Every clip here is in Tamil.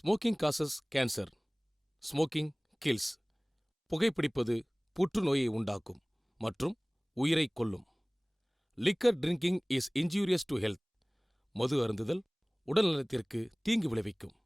Smoking causes cancer. Smoking kills. புகைப்பிடிப்பது புற்றுநோயை உண்டாக்கும் மற்றும் உயிரை கொல்லும். Liquor drinking is injurious to health. மது அருந்துதல் உடல் நலத்திற்கு தீங்கு விளைவிக்கும்.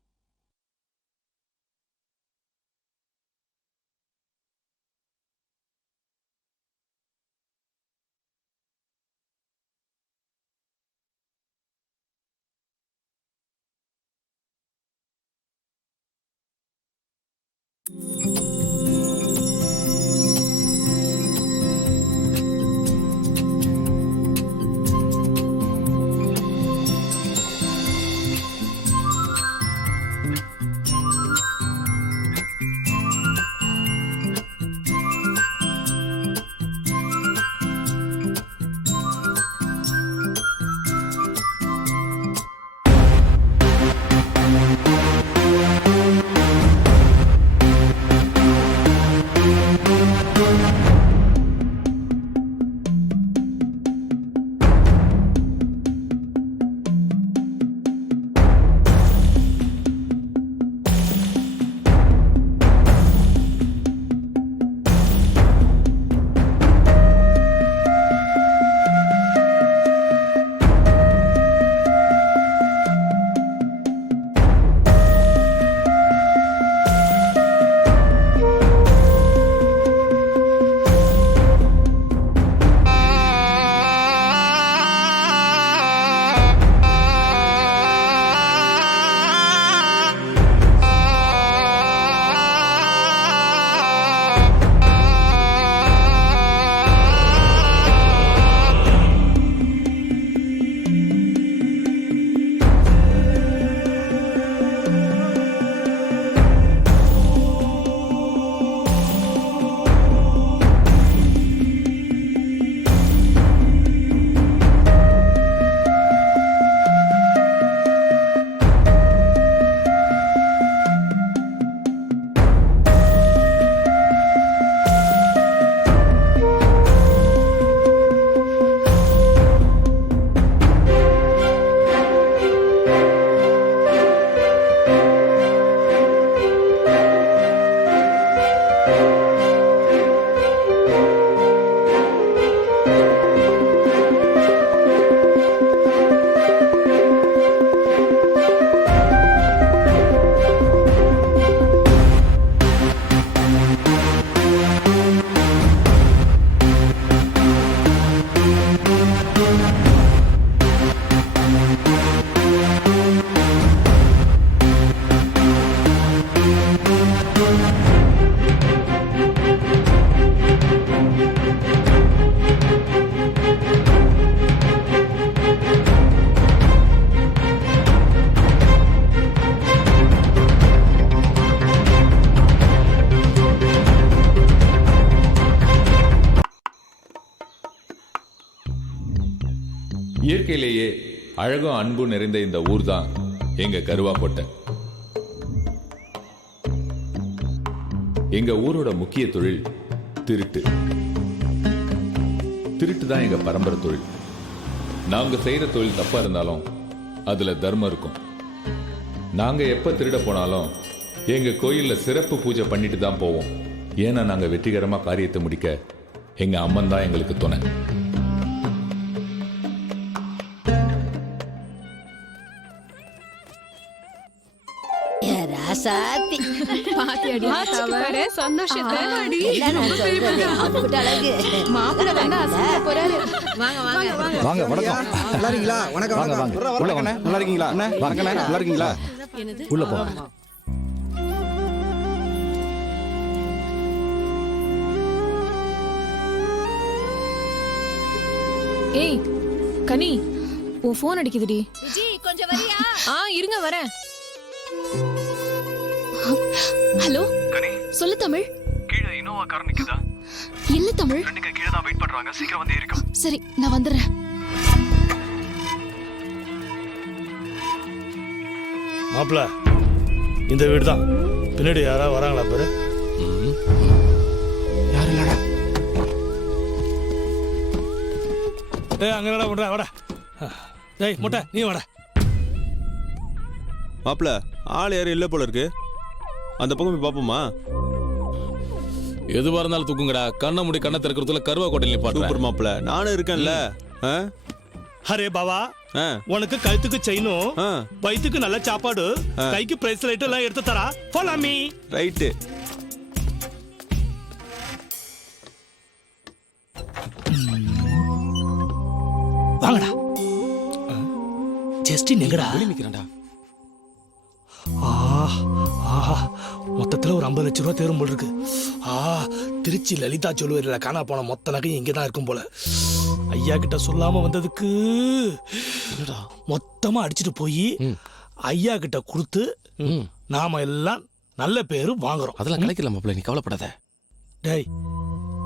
இயற்கையிலேயே அழகும் அன்பும் நிறைந்த இந்த ஊர் தான் எங்க கருவாக்கோட்டை. எங்க ஊரோட முக்கிய தொழில் திருட்டு. திருட்டு தான் எங்க பரம்பரை தொழில். நாங்க செய்யற தொழில் தப்பா இருந்தாலும் அதுல தர்மம் இருக்கும். நாங்க எப்ப திருட போனாலும் எங்க கோயில்ல சிறப்பு பூஜை பண்ணிட்டு தான் போவோம். ஏன்னா நாங்க வெற்றிகரமா காரியத்தை முடிக்க எங்க அம்மன் தான் எங்களுக்கு துணை. உள்ள போங்க. ஏய் கனி, உன் போன் அடிக்குதுடி. கொஞ்சம் வரியா? இருங்க வரேன். ஹலோ கனி, சொல்லு தமிழ். கீழ இனோவா கார் நிக்குதா? இல்ல தமிழ், ரெண்டுங்க கீழ தான் வெயிட் பண்றாங்க. சீக்கிரம் வந்து ஏறிக்கோ. சரி நான் வந்துடுறேன். மாப்ள, இந்த வீடு தான். பின்னாடி யாராவது வராங்களா பாரு. யாரு இல்லடா. அங்க வாடா. டேய் முட்டை, நீ வாடா. மாப்ள, ஆள் யாரும் இல்லை போல இருக்கு. அந்த பக்கம் போய் பார்ப்போமா? எதுவா இருந்தாலும் தூக்குங்கடா. கண்ணை மூடி கண்ணை திறக்கிறதுல கருவா கோட்டையில் நிப்பாட்டுறேன். சூப்பர் மாப்பிள்ள, நானும் இருக்கேன்ல. அரே பாவா, உனக்கு கழுத்துக்கு செயினும் வயிற்றுக்கு நல்ல சாப்பாடு கைக்கு பிரேஸ்லெட் எல்லாம் எடுத்து தரா. போலாமி. ரைட்டு. வாங்கடா. ஜஸ்டின் எங்கடா? நிக்கிறேன்டா. ஆஹா, மொத்தத்துல ஒரு 50 லட்சம் ரூபா தேரும் போல் இருக்கு. திருச்சி லலிதா ஜுவல்லரியில காணா போன மொத்த நகையும் இங்கதான் இருக்கும் போல. ஐயா கிட்ட சொல்லாம வந்ததுக்கு மொத்தமா அடிச்சுட்டு போய் ஐயா கிட்ட கொடுத்து நாம எல்லாம் நல்ல பேரு வாங்குறோம். அதெல்லாம் கிடைக்கல மாப்பிள்ள, நீ கவலைப்படாத. டேய்,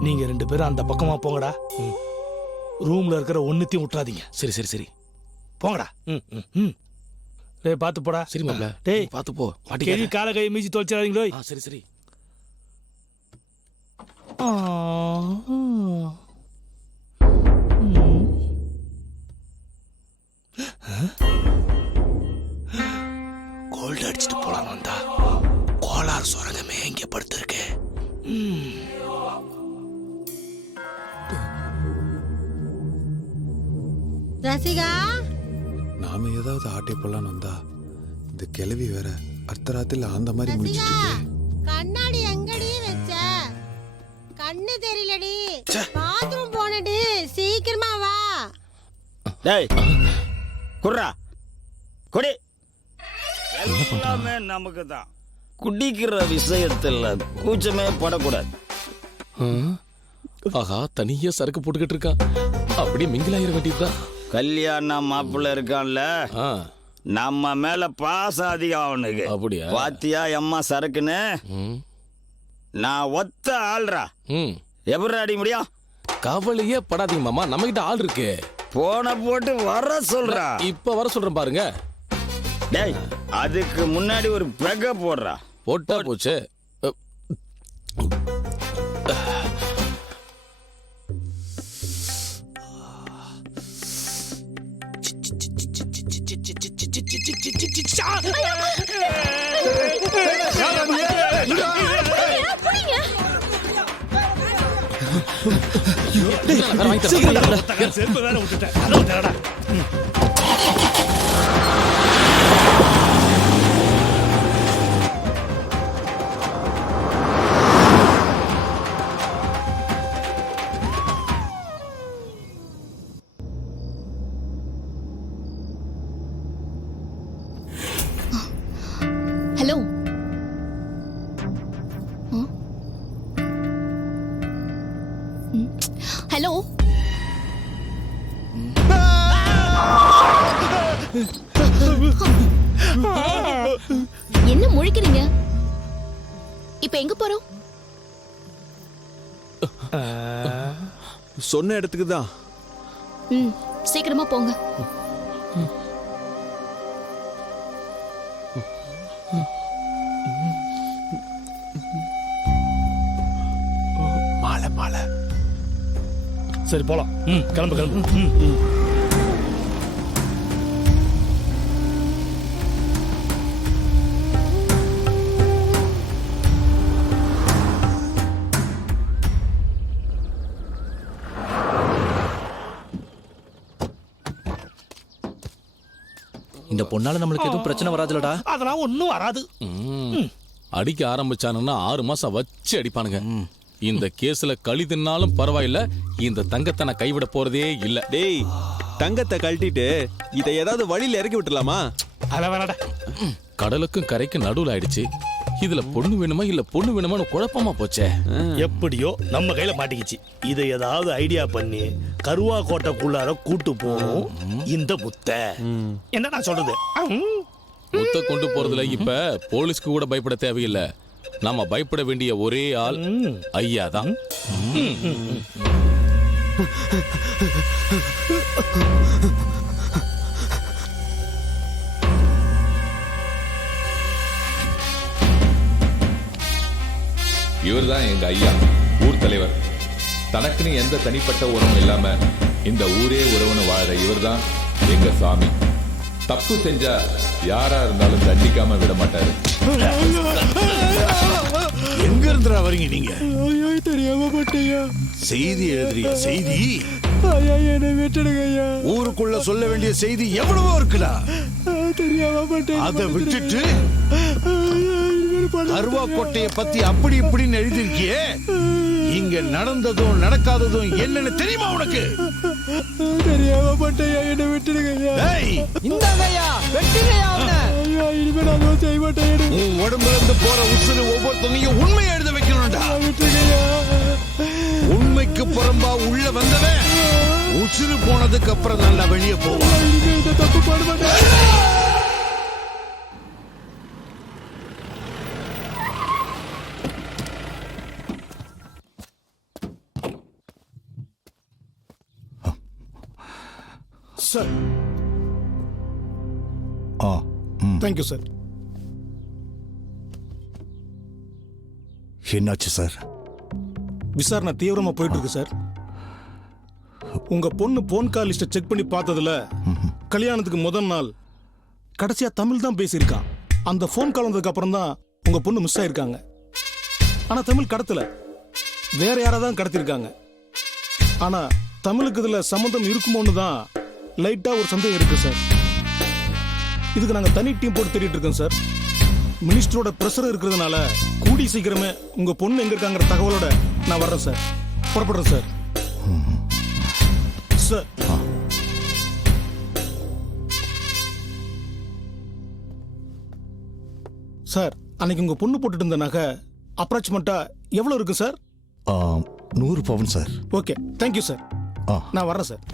நீங்க 2 பேரும் அந்த பக்கமா போங்கடா. ரூம்ல இருக்கிற ஒன்னுத்தையும் விட்டுறாதீங்க. சரி சரி சரி, போங்கடா. டேய், பாத்து போடா. சரி மாப்பிள்ள, டேய் பாத்து போ. கேள்வி கால கை மீச்சி தொலைச்சிடாதீங்களோ. சரி சரி. கோல்டு அடிச்சுட்டு போலாம் வந்தா கோலார் சுரங்கமே இங்க படுத்திருக்கு. ரசிகா, நாம ஏதாவது ஆட்டை போலான்னு வந்தா இந்த கிளவி வேற அர்த்தராத்திரில அந்த மாதிரி ரசிகா, முடிச்சிட்டு கண்ணாடி எங்கடி வச்ச? கண்ணு தெரியலடி. பாத்ரூம் போனடி, சீக்கிரமா வா. டேய் குர்ரா, குடி. எல்லாமே நமக்கு தான். குடிக்கிற விஷயத்துல கூச்சமே படக்கூடாது. ஆஹா, தனியா சரக்கு போட்டுக்கிட்டு இருக்கான். அப்படியே மிங்கிலாயிர வேண்டியதுதான். கல்யாண மாப்பிள்ள இருக்கான்ல, நம்ம மேல பாசம் அதிகம் அவனுக்கு. அப்படியா? பாத்தியா எம்மா சரக்குன்னு? நான் ஒத்த ஆள்றா. எப்படி அடி முடியும்? கவலையே படாதீங்க மாமா, நம்ம கிட்ட ஆள் இருக்கு. போன போட்டு வர சொல்றா. இப்ப வர சொல்றேன் பாருங்க. டேய், அதுக்கு முன்னாடி ஒரு பெக போடுறா. போட்டா போச்சு. செருப்பு வேற விட்டுட்டேன். ஹலோ. ஹலோ. என்ன முழிக்கிறீங்க? இப்ப எங்க போறோம்? சொன்ன இடத்துக்கு தான். சீக்கிரமா போங்க. மாலை மாலை. சரி போலாம். கிளம்பு கிளம்பு. இந்த பொண்ணால நம்மளுக்கு எதுவும் பிரச்சனை வராதுலடா. அதெல்லாம் ஒண்ணும் வராது. அடிக்க ஆரம்பிச்சானுன்னா 6 மாசம் வச்சு அடிப்பானுங்க. இந்த கேஸ்ல களி தின்னாலும் பரவாயில்ல, இந்த தங்கத்தை நான் கைவிட போறதே இல்ல. டேய், தங்கத்தை கழட்டிட்டு இதை ஏதாவது வழியில இறக்கி விட்டுலாமா? அத வேணாடா. கடலுக்கும் கரைக்கும் நடுவுல ஆயிடுச்சு. இதுல பொண்ணு வேணுமா இல்ல பொண்ணு வேணுமான்னு குழப்பமா போச்சே. எப்படியோ நம்ம கையில மாட்டிக்கிச்சு. இதை ஏதாவது ஐடியா பண்ணி கருவா கோட்டைக்குள்ளார கூட்டு போகும் இந்த முத்த. என்ன நான் சொல்றது? முத்த கொண்டு போறதுல இப்ப போலீஸ்க்கு கூட பயப்பட தேவையில்லை. நாம பயப்பட வேண்டிய ஒரே ஆள் ஐயா தான். இவர்தான் எங்க ஐயா, ஊர் தலைவர். தனக்குன்னு எந்த தனிப்பட்ட உறவும் இல்லாம இந்த ஊரே உறவுன்னு வாழற இவர்தான் எங்க சாமி. தப்பு செஞ்சா யாரா இருந்தாலும் தண்டிக்காம விட மாட்டாரு. எங்க இருந்துடா வரீங்க நீங்க? ஐயா தெரியாம போட்டேயா. செய்தி எழுதுறிய செய்தி ஐயா என்னை விட்டுடுங்க ஐயா. ஊருக்குள்ள சொல்ல வேண்டிய செய்தி எவ்வளவோ இருக்குடா. தெரியாம போட்டேன். அதை விட்டுட்டு அருவா கோட்டையை பத்தி அப்படி இப்படின்னு எழுதிருக்கியே. இங்க நடந்ததும் நடக்காததும் என்னன்னு தெரியுமா உனக்கு? தெரியாம போட்டேயா. என்னை விட்டுடுங்க ஐயா. ஐயா இனிமே நான் அதை செய்ய மாட்டேன். உன் உடம்புல இருந்து போற உசுறு ஒவ்வொருத்தனையும் உண்மையை எழுத வைக்கணும்டா. விட்டுடுங்க ஐயா. உண்மைக்கு புறம்பா உள்ள வந்தவன் உசுறு போனதுக்கு அப்புறம் நல்லா வெளியே போவான். இனிமே இந்த தப்பு பண்ண மாட்டேன். Sir thank you sir. என்னாச்சு சார்? விசாரணை தீவிரமா போயிட்டு இருக்கு சார். உங்க பொண்ணு போன் கால் லிஸ்ட்டை செக் பண்ணி பார்த்ததுல கல்யாணத்துக்கு முதல் நாள் கடைசியா தமிழ் தான் பேசியிருக்கான். அந்த ஃபோன் கால் வந்ததுக்கு அப்புறம் தான் உங்க பொண்ணு மிஸ் ஆயிருக்காங்க. ஆனா தமிழ் கடத்தல, வேற யாராதான் கடத்திருக்காங்க. ஆனா தமிழுக்கு இதுல சம்மந்தம் இருக்குமோன்னு தான் லைட்டா ஒரு சந்தேகம் இருக்கு சார். இதுக்கு நாங்க தனி டீம் போட்டு தேடிட்டு இருக்கோம் சார். மினிஸ்டரோட பிரஷர் இருக்கிறதுனால கூடி சீக்கிரமே உங்க பொண்ணு எங்க இருக்காங்கிற தகவலோட நான் வர்றேன் சார். புறப்படுறேன் சார். சார் சார் அன்னைக்கு உங்க பொண்ணு போட்டுட்டு இருந்த நகை அப்ராக்சிமேட்டா எவ்வளவு இருக்கு சார்? 100 பவுன் சார். Okay thank you sir. நான் வர்றேன் சார்.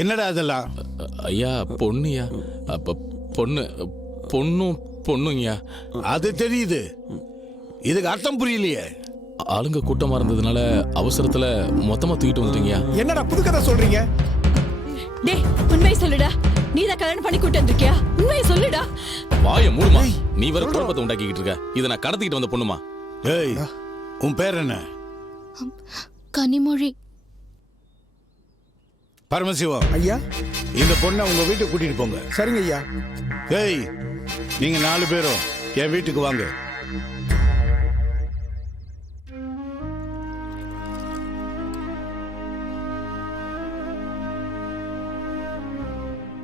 என்னடா அதெல்லாம்? ஐயா பொண்ணுயா. பொண்ணு பொண்ணும் பொண்ணுங்கய்யா. அது தெரியுது, இதுக்கு அர்த்தம் புரியலையே. ஆளுங்க கூட்டமா இருந்ததுனால அவசரத்துல மொத்தமா தூக்கிட்டு வந்துட்டீங்கயா. என்னடா புது கதை சொல்றீங்க? டேய் உண்மையை சொல்லுடா. நீ தான் கல்யாணம் பண்ணி கூட்டு வந்திருக்கியா? உண்மையை சொல்லுடா. வாய மூடுமா. நீ வேற குழப்பத்தை உண்டாக்கிட்டு இருக்க. இதை நான் கடத்திக்கிட்டு வந்த பொண்ணுமா. ஏய், உன் பேர் என்ன? கனிமொழி. பரமசிவம் ஐயா. இந்த பொண்ணை உங்க வீட்டுக்கு கூட்டிட்டு போங்க. சரிங்க ஐயா. ஏய், நீங்க 4 பேரும் என் வீட்டுக்கு வாங்க.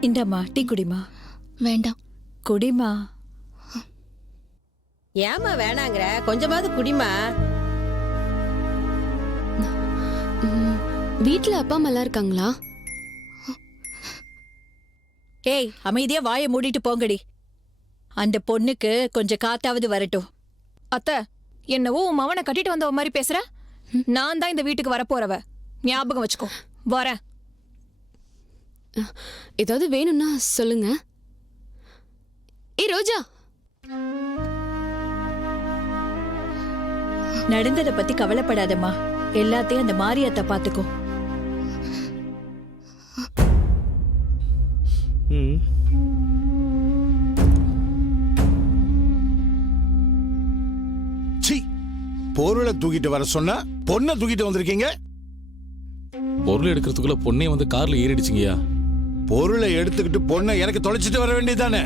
இந்தம்மா டீ குடிமா. வேண்டாம். குடிமா. ஏமா வேணாங்கிற? கொஞ்சமாவது குடிமா. வீட்ல அப்பா அம்மா எல்லாம் இருக்காங்களா? ஏய் அமைதியா வாயை மூடிட்டு போங்கடி. அந்த பொண்ணுக்கு கொஞ்சம் காத்தாவது வரட்டும். அத்தை, என்னவோ உன் மவனை கட்டிட்டு வந்தவ மாதிரி பேசுற. நான் தான் இந்த வீட்டுக்கு வரப்போறவ. ஞாபகம் வச்சுக்கோ. வரேன். ஏதாவது வேணும்னா சொல்லுங்க. ஏய் ரோஜா. நடந்ததை பத்தி கவலைப்படாதம்மா. எல்லாத்தையும் அந்த மாரியத்தை பாத்துக்கோ. சீ, பொருளை தூக்கிட்டு வர சொன்னா பொண்ணை தூக்கிட்டு வந்திருக்கீங்க. பொருள் எடுக்கிறதுக்குள்ள பொண்ணே வந்து கார்ல ஏறிடுச்சுங்கய்யா. பொருளை எடுத்துக்கிட்டு பொண்ணை எனக்கு தொலைச்சிட்டு வர வேண்டியதானே?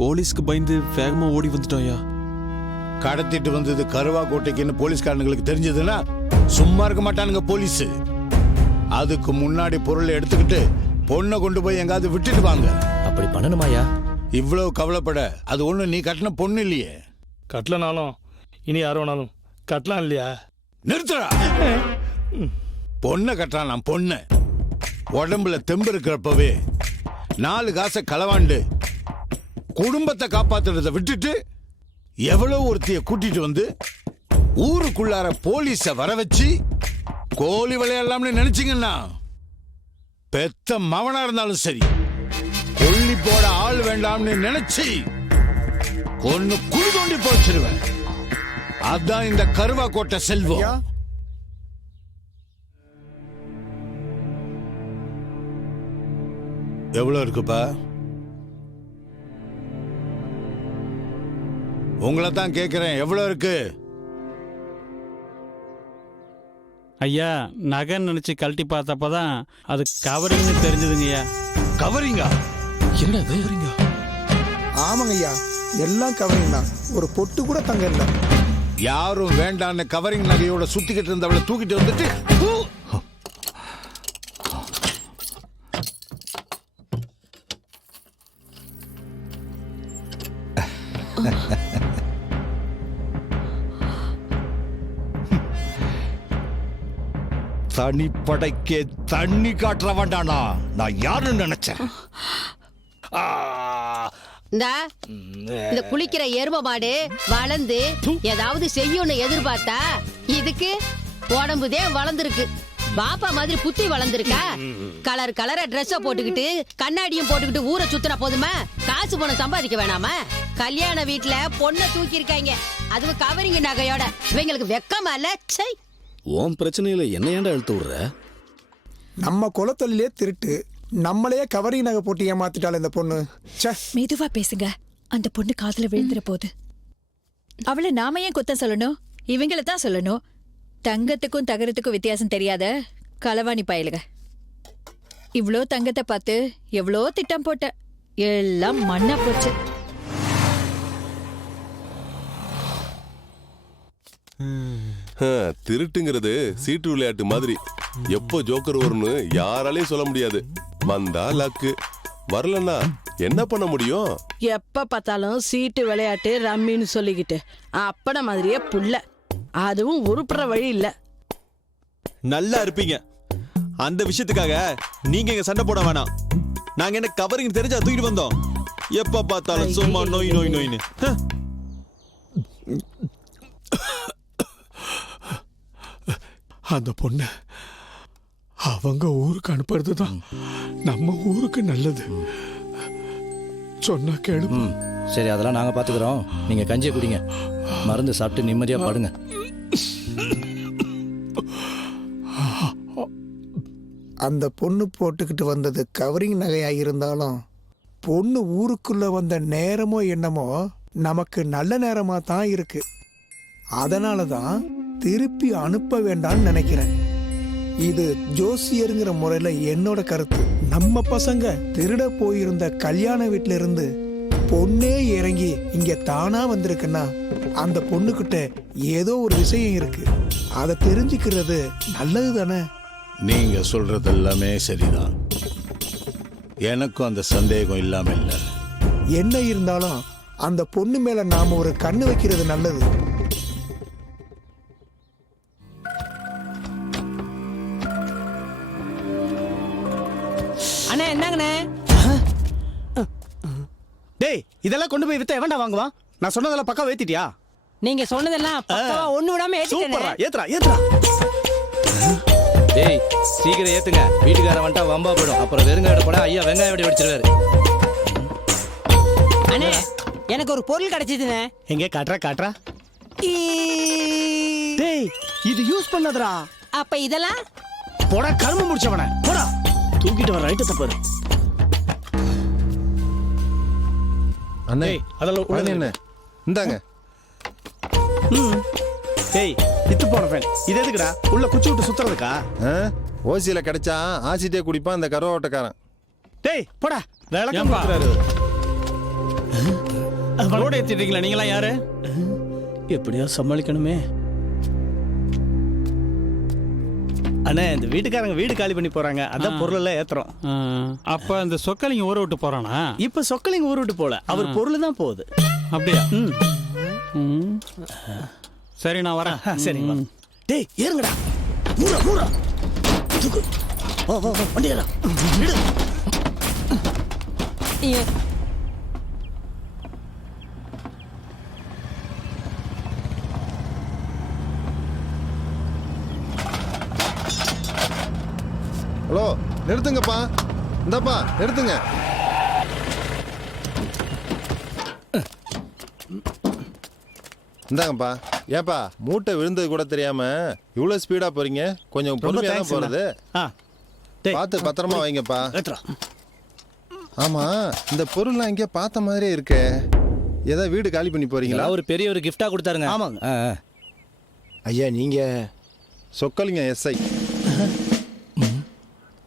போலீஸ்க்கு பயந்து வேகமா ஓடி வந்துட்டோம்யா. கடத்திட்டு வந்தது கருவா கோட்டைக்குன்னு போலீஸ்காரங்களுக்கு தெரிஞ்சதுன்னா சும்மா இருக்க மாட்டானுங்க போலீஸ். அதுக்கு முன்னாடி பொருளை எடுத்துக்கிட்டு பொண்ணை கொண்டு போய் எங்காவது விட்டுட்டு வாங்க. அப்படி பண்ணணுமாயா? இவ்வளவு கவலைப்பட அது ஒண்ணு நீ கட்டின பொண்ணு இல்லையே. கட்டலனாலும் இனி யார் வேணாலும் கட்டலாம் இல்லையா? நிறுத்துறா. பொண்ணை கட்டுறான் நான் பொண்ணு. உடம்புல தெம்பு இருக்கிறப்பவே 4 காசை களவாண்டு குடும்பத்தை காப்பாத்துறதை விட்டுட்டு எவ்வளவு ஒருத்திய கூட்டிட்டு வந்து ஊருக்குள்ளார போலீஸ வர வச்சு கோழி விளையாடலாம்னு நினைச்சீங்கன்னா பெத்த மவனா இருந்தாலும் சரி, கொல்லி போட ஆள் வேண்டாம்னு நினைச்சு ஒன்னு குழி தோண்டி போச்சிருவேன். அதான் இந்த கருவா கோட்டை செல்வம். எவ்வளவு இருக்குப்பா? உங்களை தான் கேட்கிறேன், எவ்வளவு இருக்கு? ஐயா, நகை நினைச்சு கழட்டி பார்த்தப்பதான் அது கவரிங்னு தெரிஞ்சதுங்கய்யா. கவரிங்கா? என்ன கவரிங்கா? ஆமாங்க ஐயா, எல்லாம் கவரிங் தான், ஒரு பொட்டு கூட தங்க இல்லை. யாரும் வேண்டான்னு கவரிங் நகையோட சுத்திக்கிட்டு இருந்தவளை தூக்கிட்டு வந்துட்டு தனிப்படைக்கே தண்ணி காட்டுற வேண்டானா நான் யாருன்னு நினைச்சேன். இந்த குளிக்கிற எரும மாடு வளர்ந்து ஏதாவது செய்யும்னு எதிர்பார்த்தா இதுக்கு உடம்புதே வளர்ந்துருக்கு. பாப்பா மாதிரி புத்தி வளர்ந்துருக்கா? கலர் கலரா ட்ரெஸ்ஸ போட்டுக்கிட்டு கண்ணாடியும் போட்டுக்கிட்டு ஊரை சுத்தினா போதுமா? காசு பணம் சம்பாதிக்க வேணாமா? கல்யாண வீட்டுல பொண்ணை தூக்கி இருக்காங்க, அதுவும் கவரிங்க நகையோட. இவங்களுக்கு வெக்கமா இல்ல? சை, உன் பிரச்சனையில என்ன ஏன்டா இழுத்து விடுற? நம்ம குலத்தொழிலே திருட்டு, நம்மளையே கவரிங் நகை போட்டு ஏமாத்திட்டாள் இந்த பொண்ணு. மெதுவா பேசுங்க, அந்த பொண்ணு காதுல விழுந்துற போது. அவளை நாம ஏன் குத்தம் சொல்லணும்? இவங்கள தான் சொல்லணும். தங்கத்துக்கும் தகரத்துக்கும் வித்தியாசம் தெரியாத களவாணி பயலுக. இவ்ளோ தங்கத்தை பார்த்து எவ்வளோ திட்டம் போட்ட, எல்லாம் மண்ணா போச்சு. திருட்டுங்கிறது சீட்டு விளையாட்டு மாதிரி. எப்போ ஜோக்கர் வரும்னு யாராலையும் சொல்ல முடியாது. வந்தா லக்கு, வரலன்னா என்ன பண்ண முடியும்? எப்ப பார்த்தாலும் சீட்டு விளையாட்டு ரம்மின்னு சொல்லிக்கிட்டு அப்பட மாதிரியே புள்ள, அதுவும் உருப்புற வழி இல்ல. நல்லா இருப்பீங்க. அந்த விஷயத்துக்காக நீங்க எங்க சண்டை போட வேணாம். நாங்க என்ன கவரிங் தெரிஞ்சா தூக்கிட்டு வந்தோம். எப்ப பார்த்தாலும் சும்மா நோய் நோய் நோயின்னு. அந்த பொண்ணு அவங்க ஊருக்கு அனுப்புறது தான் நம்ம ஊருக்கு நல்லது. சொன்னா கேளு. சரி, அதெல்லாம் நாங்க பாத்துக்கிறோம். நீங்க கஞ்சியை குடிங்க, மருந்து சாப்பிட்டு நிம்மதியா படுங்க. அந்த பொண்ணு போட்டுக்கிட்டு வந்தது கவரிங் நகையா இருந்தாலும் பொண்ணு ஊருக்குள்ள வந்த நேரமோ என்னமோ நமக்கு நல்ல நேரமா தான் இருக்கு. அதனால தான் திருப்பி அனுப்ப வேண்டாம்னு நினைக்கிறேன். இது ஜோசியருங்கிற முறையில என்னோட கருத்து. நம்ம பசங்க திருட போயிருந்த கல்யாண வீட்டுல இருந்து பொண்ணே இறங்கி இங்க தானா வந்திருக்குன்னா அந்த பொண்ணுகிட்ட ஏதோ ஒரு விஷயம் இருக்கு. அதை தெரிஞ்சுக்கிறது நல்லது தானே? நீங்க சொல்றது எல்லாமே சரிதான். எனக்கும் அந்த சந்தேகம் இல்லாம இல்ல. என்ன இருந்தாலும் அந்த பொண்ணு மேல நாம ஒரு கண்ணு வைக்கிறது நல்லது. அண்ணே, என்னங்கண்ணே? டேய், இதெல்லாம் கொண்டு போய் வித்தா எவன்டா வாங்குவான்? நான் சொன்னதெல்லாம் பக்கா ஏத்திட்டியா? நீங்க சொன்னதெல்லாம் பக்காவா ஒண்ணு விடாம சூப்பரா, ஏத்திட்டேனே. ஏத்துறா ஏத்துறா. டேய், சீக்கிரம் ஏத்துங்க. வீட்டுக்கார வந்துட்டா வம்பா போயிடும். அப்புறம் வெறுங்காட போட ஐயா வெங்காயம் வெடி வச்சிருவாரு. அண்ணே, எனக்கு ஒரு பொருள் கிடைச்சதுண்ணே. எங்க காட்றா காட்றா. டேய், இது யூஸ் பண்ணதுடா. அப்ப இதெல்லாம் போடா கரும்பு முடிச்சவன. போடா, தூக்கிட்டு வர ரைட்டு தப்பாரு. அண்ணே, அதெல்லாம் உடனே என்ன இந்தாங்க. டேய், இத்து போன ஃபேன். இது எதுக்குடா? உள்ள குச்சி விட்டு சுத்துறதுக்கா? ஓசியில கிடைச்சா ஆசிட்டே குடிப்பான் அந்த கருவாட்டக்காரன். டேய், போடா. விளக்கம் கொடுக்குறாரு. ரோட ஏத்திட்டீங்களா? நீங்களாம் யாரு? எப்படியா சமாளிக்கணுமே. அண்ணே இந்த வீட்டுக்காரங்க வீடு காலி பண்ணி போறாங்க, அதான் பொருள் எல்லாம் ஏத்துறோம். அப்ப அந்த சொக்கலிங்க ஊரை விட்டு போறானா? இப்ப சொக்கலிங்க ஊர் விட்டு போல, அவர் பொருள் தான் போகுது. அப்படியா? சரி நான் வரேன். சரிங்க. டேய் ஏறுங்கடா. மூரா மூரா. தூக்கு. வா வா வா வண்டி ஏறா. விடு. ஹலோ நிறுத்துங்கப்பா, இந்தப்பா நிறுத்துங்க. இந்தாங்கப்பா. ஏப்பா மூட்டை விழுந்தது கூட தெரியாம இவ்வளவு ஸ்பீடா போறீங்க? கொஞ்சம் பொறுமையா தான் போறது. பார்த்து பத்திரமா வைங்கப்பா. ஆமா, இந்த பொருள்லாம் எங்கேயோ பார்த்த மாதிரியே இருக்கே. ஏதாவது வீடு காலி பண்ணி போறீங்களா? ஒரு பெரிய ஒரு கிஃப்டா கொடுத்தாருங்க. ஆமாங்க. ஐயா நீங்க சொக்கலிங்க எஸ்ஐ.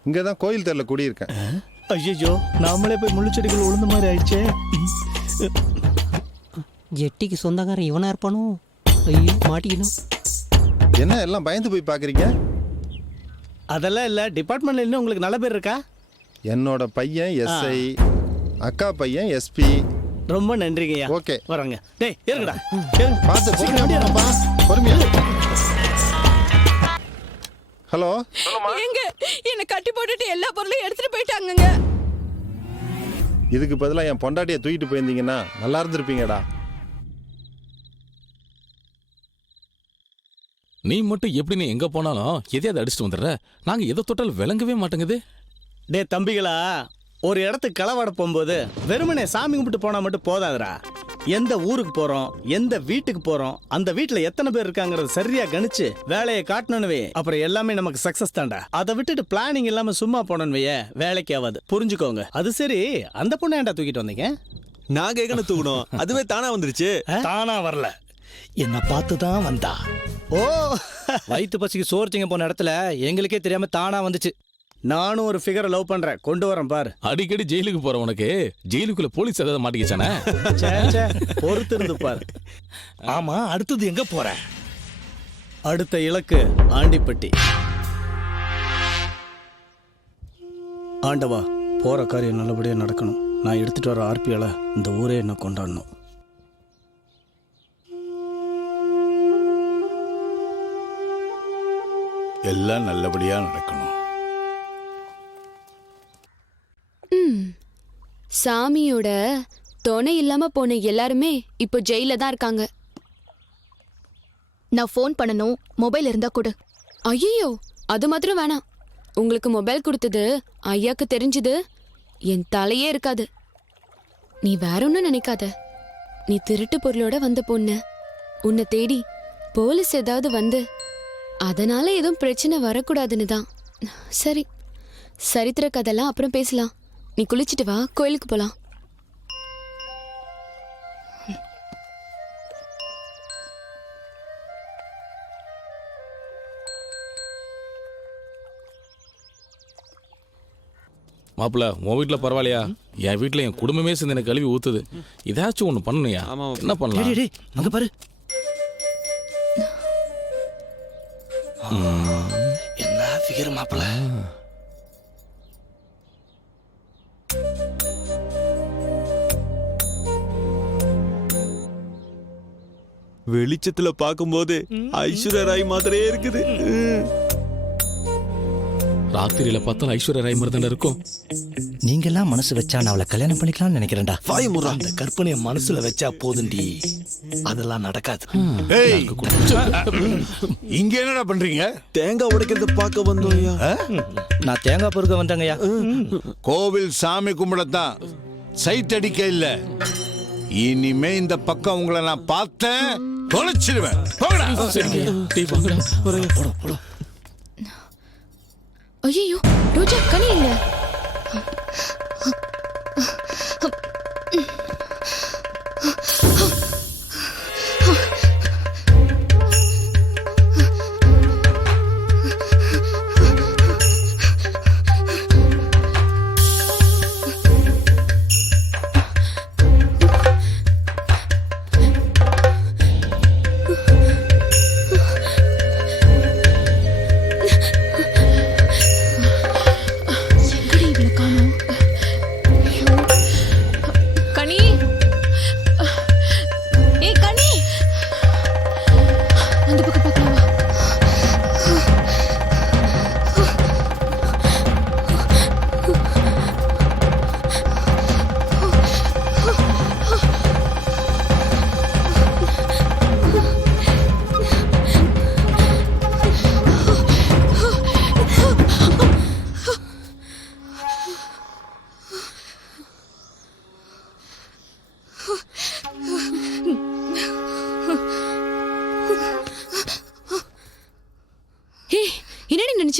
இங்கே தான் கோயில் தெருல குடியிருக்கேன். ஐயோ, நாமளே போய் முள்ளுச்செடிகள் உளுந்த மாதிரி ஆயிடுச்சே. ஜெட்டிக்கு சொந்தக்காரன் இவனா இருப்பானோ? ஐயோ மாட்டிக்கணும். என்ன எல்லாம் பயந்து போய் பார்க்குறீங்க? அதெல்லாம் இல்லை, டிபார்ட்மெண்ட்ல இன்னும் உங்களுக்கு நல்ல பேர் இருக்கா? என்னோட பையன் எஸ்ஐ, அக்கா பையன் எஸ்பி. ரொம்ப நன்றிங்கய்யா. ஓகே வரங்க. டேய் ஏறுங்கடா. பார்த்து பொறுமையா. பொறுமையா. ஹலோ, எங்க என்ன கட்டி போட்டுட்டு எல்லா பொருளையும் எடுத்துட்டு போயிட்டாங்கங்க. இதுக்கு பதிலா என் பொண்டாட்டியை தூக்கிட்டு போயிருந்தீங்கன்னா நல்லா இருந்திருப்பீங்கடா. நீ மட்டும் எப்படி நீ எங்க போனாலும் எதையாவது அடிச்சுட்டு வந்துடுற. நாங்க எதை தொட்டாலும் விளங்கவே மாட்டேங்குது. டே தம்பிகளா, ஒரு இடத்துக்கு களவாட போகும்போது வெறுமனே சாமி கும்பிட்டு போனா மட்டும் போதாதுடா. எந்த ஊருக்கு போறோம், எந்த வீட்டுக்கு போறோம், அந்த வீட்டுல எத்தனை பேர் இருக்காங்கறத சரியா கணிச்சு வேலையை காட்டணும்னுவே, அப்புறம் எல்லாமே நமக்கு சக்சஸ் தான்டா. அதை விட்டுட்டு பிளானிங் இல்லாம சும்மா போனோம்னுவே வேலைக்கு ஆகாது. புரிஞ்சுக்கோங்க. அது சரி, அந்த பொண்ணை ஏன்டா தூக்கிட்டு வந்தீங்க? நாங்க எங்கன்னு தூக்கணும், அதுவே தானா வந்துருச்சு. தானா வரல, என்ன பார்த்து தான் வந்தா. ஓ, வயிற்று பசிக்கு சோர்ச்சிங்க போன இடத்துல எங்களுக்கே தெரியாம தானா வந்துச்சு. நானும் ஒரு ஃபிகரை லவ் பண்றேன், கொண்டு வரேன் பாரு. அடிக்கடி ஜெயிலுக்கு போற உனக்கு ஜெயிலுக்குள்ள போலீஸ் ஏதாவது மாட்டிக்கிச்சானே? பொறுத்து இருந்து பாரு. ஆமா, அடுத்தது எங்க போற? அடுத்த இலக்கு ஆண்டிப்பட்டி. ஆண்டவா, போற காரியம் நல்லபடியா நடக்கணும். நான் எடுத்துட்டு வர ஆர்பியால இந்த ஊரே என்ன கொண்டாடணும். எல்லாம் நல்லபடியா நடக்கணும். சாமியோட துணை இல்லாம போன எல்லாருமே இப்போ ஜெயில தான் இருக்காங்க. நான் ஃபோன் பண்ணணும், மொபைல் இருந்தா கொடு. ஐயோ, அது மாத்திரம் வேணாம். உங்களுக்கு மொபைல் கொடுத்தது ஐயாக்கு தெரிஞ்சது என் தலையே இருக்காது. நீ வேற ஒன்னும் நினைக்காத. நீ திருட்டு பொருளோட வந்த பொண்ணு. உன்னை தேடி போலீஸ் ஏதாவது வந்து அதனால எதுவும் பிரச்சனை வரக்கூடாதுன்னு தான். சரி, சரித்திர கதெல்லாம் அப்புறம் பேசலாம். நீ குளிச்சுட்டு வா, கோயிலுக்கு போலாம். மாப்பிள்ள, உன் வீட்டுல பரவாயில்லையா? என் வீட்டுல என் குடும்பமே சேர்ந்து எனக்கு கழுவி ஊத்துது. ஏதாச்சும் ஒண்ணு பண்ணணுயா. என்ன பண்ணலாம்? அங்க பாரு. என்ன ஃபிகர் மாப்பிள்ள. வெளிச்சத்துல பாக்கும்போது ஐஸ்வர்யா ராய் மாதிரியே இருக்குது. ராத்திரியில பார்த்தாலும் ஐஸ்வர்யா ராய் மாதிரி தானே இருக்கும். நீங்க எல்லாம் மனசு வச்சா நான் அவளை கல்யாணம் பண்ணிக்கலாம்னு நினைக்கிறேன்டா. வாயமுறா, அந்த கற்பனையை மனசுல வச்சா போதுண்டி, அதெல்லாம் நடக்காது. இங்க என்னடா பண்றீங்க? தேங்காய் உடைக்கிறத பார்க்க வந்தோம்யா. நான் தேங்காய் பொறுக்க வந்தேங்கய்யா. கோவில் சாமி கும்பிடத்தான், சைட் அடிக்க இல்ல. இனிமே இந்த பக்கம் உங்களை நான் பார்த்தேன் தொலைச்சிடுவேன். ஐயோ, ரோஜா கனி இல்ல.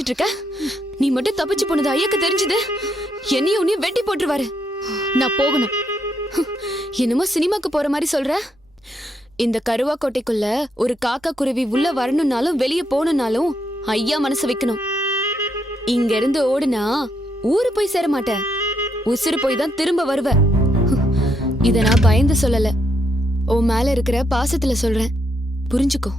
நினைச்சிட்டு இருக்க? நீ மட்டும் தப்பிச்சு போனது ஐயாக்கு தெரிஞ்சது என்னையும் உன்னையும் வெட்டி போட்டுருவாரு. நான் போகணும். என்னமோ சினிமாக்கு போற மாதிரி சொல்ற. இந்த கருவாக்கோட்டைக்குள்ள ஒரு காக்கா குருவி உள்ள வரணும்னாலும் வெளியே போகணும்னாலும் ஐயா மனசு வைக்கணும். இங்க இருந்து ஓடுனா ஊரு போய் சேர மாட்ட, உசுறு போய் தான் திரும்ப வருவ. இத நான் பயந்து சொல்லல, உன் மேல இருக்கிற பாசத்துல சொல்றேன், புரிஞ்சுக்கோ.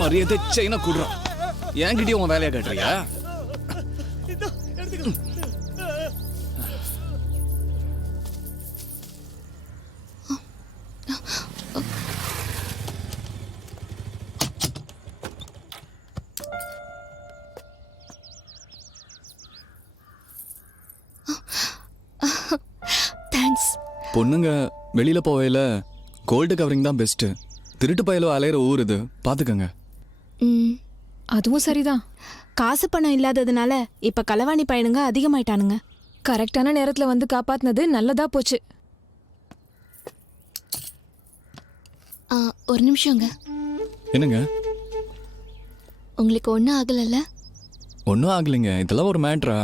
மரியாதை செயினை கூடுறான், என்கிட்டயும் உன் வேலையை காட்டுறியா? தேங்க்ஸ். பொண்ணுங்க வெளியில போவையில கோல்டு கவரிங் தான் பெஸ்ட். திருட்டு பயலோ அலையிற ஊர் இது, பாத்துக்கங்க. அதுவும் சரிதான். காசு பணம் இல்லாததுனால இப்ப களவாணி பையனுங்க அதிகமாயிட்டானுங்க. கரெக்டான நேரத்துல வந்து காப்பாத்தினது நல்லதா போச்சு. ஒரு நிமிஷங்க. என்னங்க? உங்களுக்கு ஒன்றும் ஆகலைல்ல? ஒன்றும் ஆகலைங்க, இதெல்லாம் ஒரு மேட்ரா?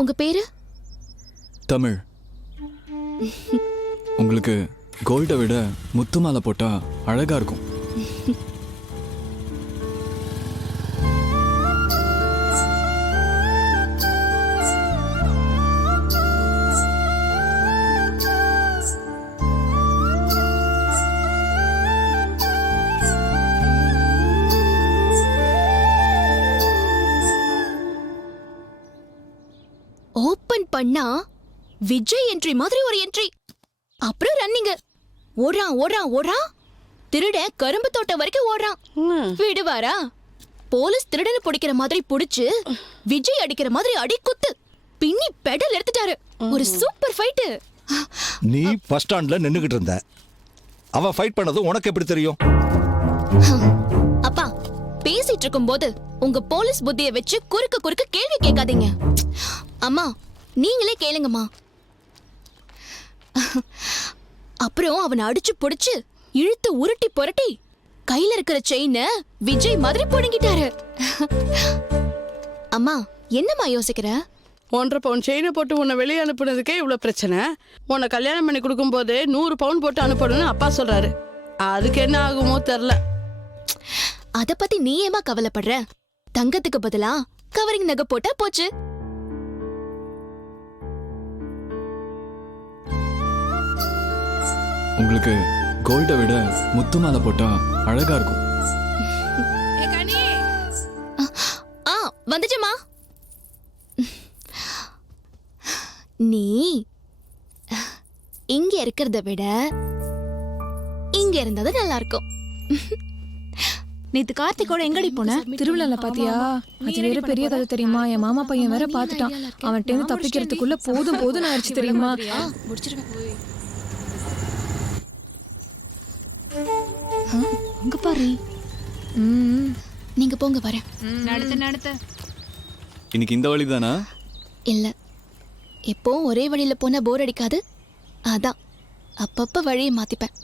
உங்க பேரு? தமிழ். உங்களுக்கு கோல்டை விட முத்து மாலை போட்டா அழகா இருக்கும். ஓபன் பண்ணா விஜய் என்ட்ரி மாதிரி ஒரு என்ட்ரி. அப்புறம் ரன்னிங். ஓடுறான் ஓடுறான் ஓடுறான். திருட கரும்பு தோட்டம் வரைக்கும் ஓடுறான். விடுவாரா? போலீஸ் திருடனை பிடிக்கிற மாதிரி பிடிச்சு விஜய் அடிக்கிற மாதிரி அடி குத்து பின்னி பெடல் எடுத்துட்டாரு. ஒரு சூப்பர் ஃபைட். நீ பஸ் ஸ்டாண்ட்ல நின்னுகிட்டு இருந்த, அவ ஃபைட் பண்ணது உனக்கு எப்படி தெரியும்? அப்பா, பேசிட்டு இருக்கும்போது உங்க போலீஸ் புத்தியை வச்சு குறுக்க கேள்வி கேட்காதீங்க. அம்மா, நீங்களே கேளுங்கம்மா. அப்புறம் அவனை அடிச்சு புடிச்சு இழுத்து உருட்டி புரட்டி கையில இருக்கிற செயினை விஜய் மாதிரி புடுங்கிட்டாரு. அம்மா, என்னம்மா யோசிக்கிற? 1.5 பவுன் செயினை போட்டு உன்னை வெளியே அனுப்புனதுக்கே இவ்வளவு பிரச்சனை. உன்னை கல்யாணம் பண்ணி கொடுக்கும் போது 100 பவுன் போட்டு அனுப்பணும்னு அப்பா சொல்றாரு. அதுக்கு என்ன ஆகுமோ தெரியல. அத பத்தி நீ ஏமா கவலைப்படுற? தங்கத்துக்கு பதிலா கவரிங் நகை போட்டா போச்சு. உங்களுக்கு கோல்டை விட முத்து மாலை போட்டா அழகா இருக்கும். வந்துச்சுமா. நீ இங்க இருக்கிறத விட இங்க இருந்தது நல்லா இருக்கும். நேத்து கார்த்திகோட எங்கடி போன? திருவிழால பாத்தியா? அது வேற பெரிய கதை தெரியுமா? என் மாமா பையன் வேற பாத்துட்டான். அவன்கிட்ட இருந்து தப்பிக்கிறதுக்குள்ள போதும் போதும் ஆயிடுச்சு தெரியுமா? அங்க பாரு. நீங்க போங்க, வரேன். நடத்து. இன்னைக்கு இந்த வழி தானா? இல்ல, எப்பவும் ஒரே வழியில போனா போர் அடிக்காது. அதான் அப்பப்ப வழியை மாத்திப்பேன்.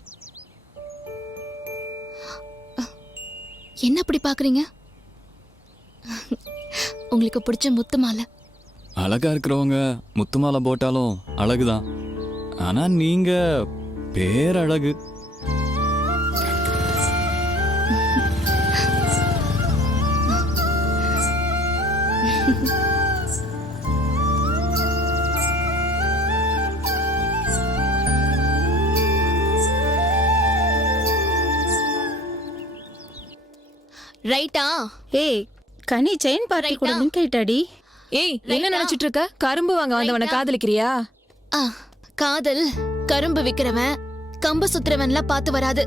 என்ன அப்படி பாக்குறீங்க? உங்களுக்கு பிடிச்ச முத்து மாலை. அழகா இருக்கிறவங்க முத்து மாலை போட்டாலும் அழகுதான். ஆனா நீங்க பேரழகு. ரைட்டா? ஏய் கனி செயின் பார்ட்டி கூட லிங்க் ஆயிட்டாடி. ஏய், என்ன நினைச்சிட்டு இருக்க? கரும்பு வாங்க வந்தவனை காதலிக்கிறியா? காதல் கரும்பு விக்கிறவன் கம்பு சுத்துறவன்லாம் பார்த்து வராது,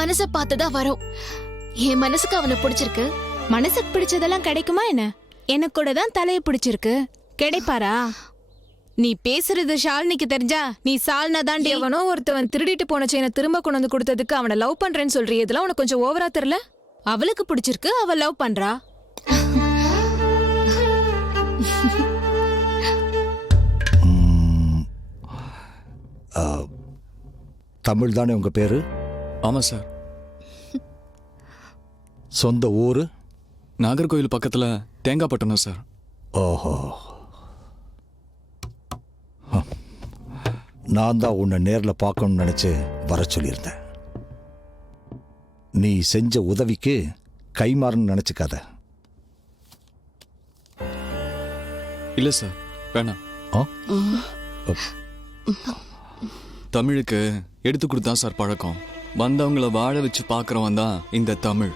மனச பார்த்துதான் வரும். என் மனசுக்கு அவனை பிடிச்சிருக்கு. மனசுக்கு பிடிச்சதெல்லாம் கிடைக்குமா என்ன? எனக்கு கூட தான் தலையை பிடிச்சிருக்கு. கிடைப்பாரா? நீ பேசுறது ஷாலினிக்கு தெரிஞ்சா நீ சால்னா தாண்டி. எவனோ ஒருத்தவன் திருடிட்டு போன செயினை திரும்ப கொண்டு வந்து கொடுத்ததுக்கு அவனை லவ் பண்றேன்னு சொல்றியே, இதெல்லாம் உனக்கு கொஞ்சம் ஓவரா தெரியல? அவளுக்கு பிடிச்சிருக்கு, அவ லவ் பண்றா. தமிழ் தானே உங்க பேரு? ஆமா சார். சொந்த ஊரு? நாகர்கோயில் பக்கத்துல தேங்காய்பட்டணம் சார். ஓஹோ, நான் தான் உன்னை நேரில் பார்க்கணும்னு நினைச்சு வர சொல்லியிருந்தேன். நீ செஞ்ச உதவிக்கு கைமாறன்னு நினைச்சுக்காத. இல்ல சார், வேணாம். தமிழுக்கு எடுத்து கொடுத்தா சார் பழக்கம். வந்தவங்கள வாழ வச்சு பார்க்கறவன் தான் இந்த தமிழ்.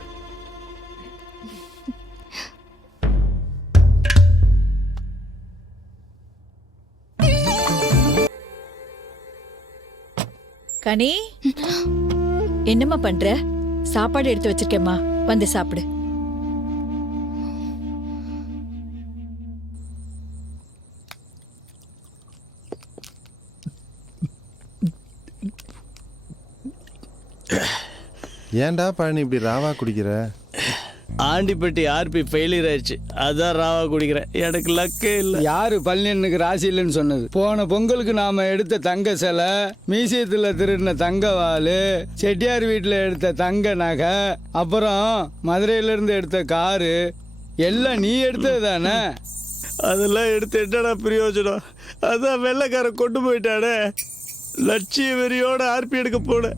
கனி, என்னம்மா பண்ற? சாப்பாடு எடுத்து வச்சிருக்கேம்மா, வந்து சாப்பிடு. ஏன்டா பழனி இப்படி ராவா குடிக்கிற? ஆண்டிப்பட்டி ஆர்பி ஃபெயிலியர் ஆயிடுச்சு, அதான் ராவா குடிக்கிறேன். எனக்கு லக்கே இல்லை. யாரு பழனியனுக்கு ராசி இல்லைன்னு சொன்னது? போன பொங்கலுக்கு நாம எடுத்த தங்க சிலை, மியூசியத்தில் திருடின தங்க வாளு, செட்டியார் வீட்டில் எடுத்த தங்க நகை, அப்புறம் மதுரையிலேருந்து எடுத்த காரு எல்லாம் நீ எடுத்தது தானே? அதெல்லாம் எடுத்து என்னடா பிரயோஜனம்? அதான் வெள்ளைக்காரன் கொண்டு போயிட்டானே. லட்சிய வெறியோட ஆர்பி எடுக்க போன,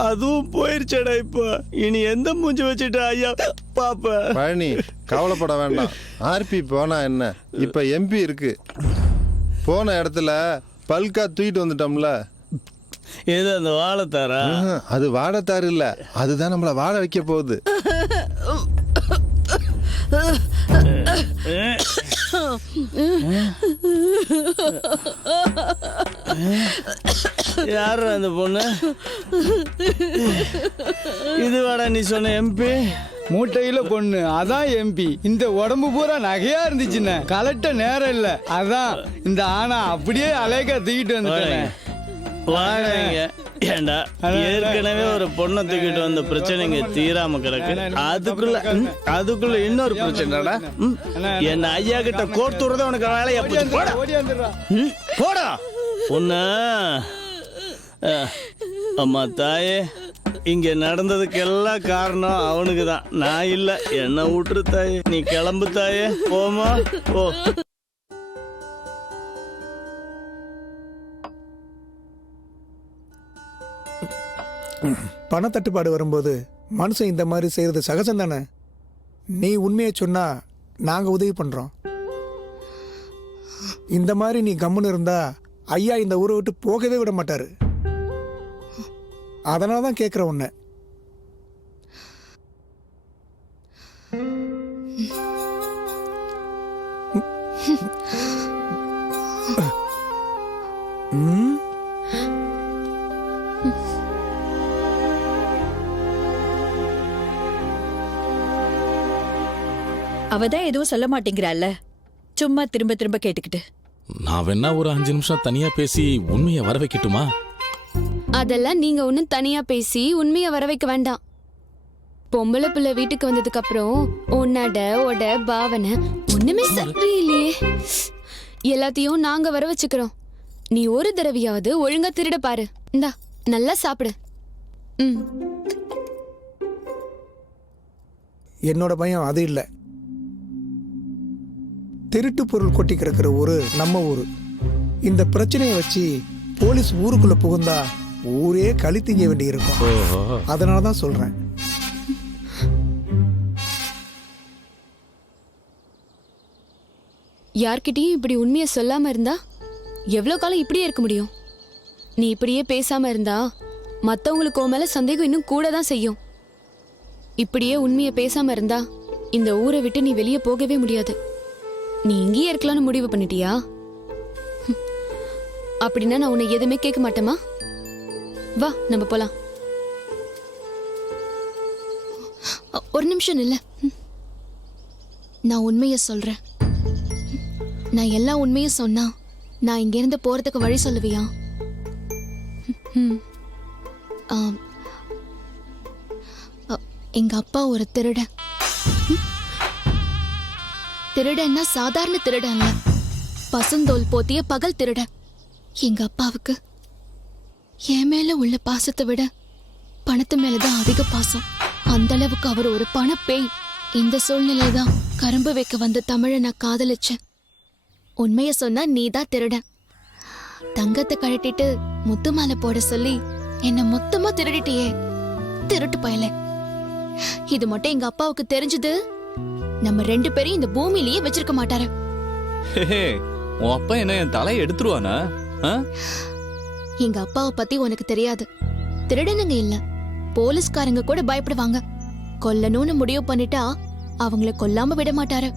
அதுவும் போயிருச்சடா. இப்போ இனி எந்த மூஞ்சி வச்சுட்டா ஐயா பாப்ப? பழனி கவலைப்பட வேண்டாம். ஆர்பி போனா என்ன, இப்ப எம்பி இருக்கு. போன இடத்துல பல்கா தூக்கிட்டு வந்துட்டோம்ல. ஏதோ அந்த வாழைத்தாரா? அது வாழைத்தாரு இல்ல, அதுதான் நம்மள வாழ வைக்க போகுது. யாரு அந்த பொண்ணு? இதுவாடா நீ சொன்ன எம்பி? மூட்டையில பொண்ணு, அதான் எம்பி. இந்த உடம்பு பூரா நகையா இருந்துச்சுன்னு கலட்ட நேரம் இல்ல, அதான் இந்த ஆனா அப்படியே அலைக்கா தூக்கிட்டு வந்துட்டேன். வாங்க. ஏண்டா, ஏற்கனவே ஒரு பொண்ணை தூக்கிட்டு வந்த பிரச்சனைங்க தீராம கிடக்கு. அதுக்குள்ள இன்னொரு பிரச்சனைடா. என்ன ஐயா கிட்ட கோர்த்துறத உனக்கு வேலையா போச்சு. போடா உன்ன. அம்மா தாயே, இங்க நடந்ததுக்கெல்லாம் காரணம் அவனுக்கு தான், நான் இல்ல. என்ன விட்டுரு தாயே, நீ கிளம்பு தாயே, போமா போ. பணத்தட்டுப்பாடு வரும்போது மனுஷன் இந்த மாதிரி செய்யறது சகஜம் தானே. நீ உண்மையை சொன்னா நாங்க உதவி பண்றோம். இந்த மாதிரி நீ கம்முன்னு இருந்தா ஐயா இந்த ஊரை விட்டு போகவே விட மாட்டாரு. அதனால தான் கேட்குற உன்னை. அவ தான் எதுவும் சொல்ல மாட்டேங்கிறாள்ல, சும்மா திரும்ப திரும்ப கேட்டுக்கிட்டு. நான் வேணா ஒரு 5 நிமிஷம் தனியா பேசி உண்மையை வர வைக்கட்டுமா? அதெல்லாம் நீங்க ஒன்னும் தனியா பேசி உண்மையை வர வைக்க வேண்டாம். பொம்பளை பிள்ளை வீட்டுக்கு வந்ததுக்கு அப்புறம் உன்னட உட பாவனை ஒண்ணுமே சரியில்லையே. எல்லாத்தையும் நாங்க வர வச்சுக்கிறோம். நீ ஒரு தடவையாவது ஒழுங்கா திருட பாரு. இந்தா நல்லா சாப்பிடு. என்னோட பயம் அது இல்லை. திருட்டு பொருள் கொட்டி கிடக்கிற ஊரு நம்ம ஊரு. இந்த பிரச்சனையை வச்சு போலீஸ் ஊருக்குள்ள புகுந்தா ஊரே களி திங்க வேண்டி இருக்கும். அதனால தான் சொல்றேன். யார்கிட்டயும் இப்படி உண்மையை சொல்லாம இருந்தா எவ்வளவு காலம் இப்படியே இருக்க முடியும்? நீ இப்படியே பேசாம இருந்தா மத்தவங்களுக்கு உன் மேல சந்தேகம் இன்னும் கூட தான் செய்யும். இப்படியே உண்மையை பேசாம இருந்தா இந்த ஊரை விட்டு நீ வெளியே போகவே முடியாது. நீ இங்கேயே இருக்கலாம்னு முடிவு பண்ணிட்டியா? அப்படின்னா நான் உன்னை எதுவுமே கேட்க மாட்டேமா? வா நம்ம போலாம். ஒரு நிமிஷம் இல்ல, நான் உண்மைய சொல்றேன். நான் எல்லா உண்மையும் சொன்னா நான் இங்க இருந்து போறதுக்கு வழி சொல்லுவியா? எங்க அப்பா ஒரு திருடன். திருடன்னா சாதாரண திருடன், பசுந்தோல் போத்திய பகல் திருடன். எங்க அப்பாவுக்கு என் மேல உள்ள பாசத்தை விட பணத்து மேலதான் அதிக பாசம். அந்த அளவுக்கு அவர் ஒரு பணப்பேய். இந்த சூழ்நிலையில தான் கரும்பு வைக்க வந்த தமிழை நான் காதலிச்சேன். உண்மைய சொன்னா நீதான் திருடன். தங்கத்தை கழட்டிட்டு முத்து மாலை போட சொல்லி என்ன மொத்தமா திருடிட்டியே, திருட்டு பயல. இது மட்டும் எங்க அப்பாவுக்கு தெரிஞ்சது நம்ம 2 பேரையும் இந்த பூமியிலேயே வச்சிருக்க மாட்டாரு. உன் அப்பா என்ன என் தலையை எடுத்துருவானா? எங்க அப்பாவை பத்தி உனக்கு தெரியாது. திருடனுங்க இல்ல, போலீஸ்காரங்க கூட பயப்படுவாங்க. கொல்லணும்னு முடிவு பண்ணிட்டா அவங்கள கொல்லாம விட மாட்டாரு.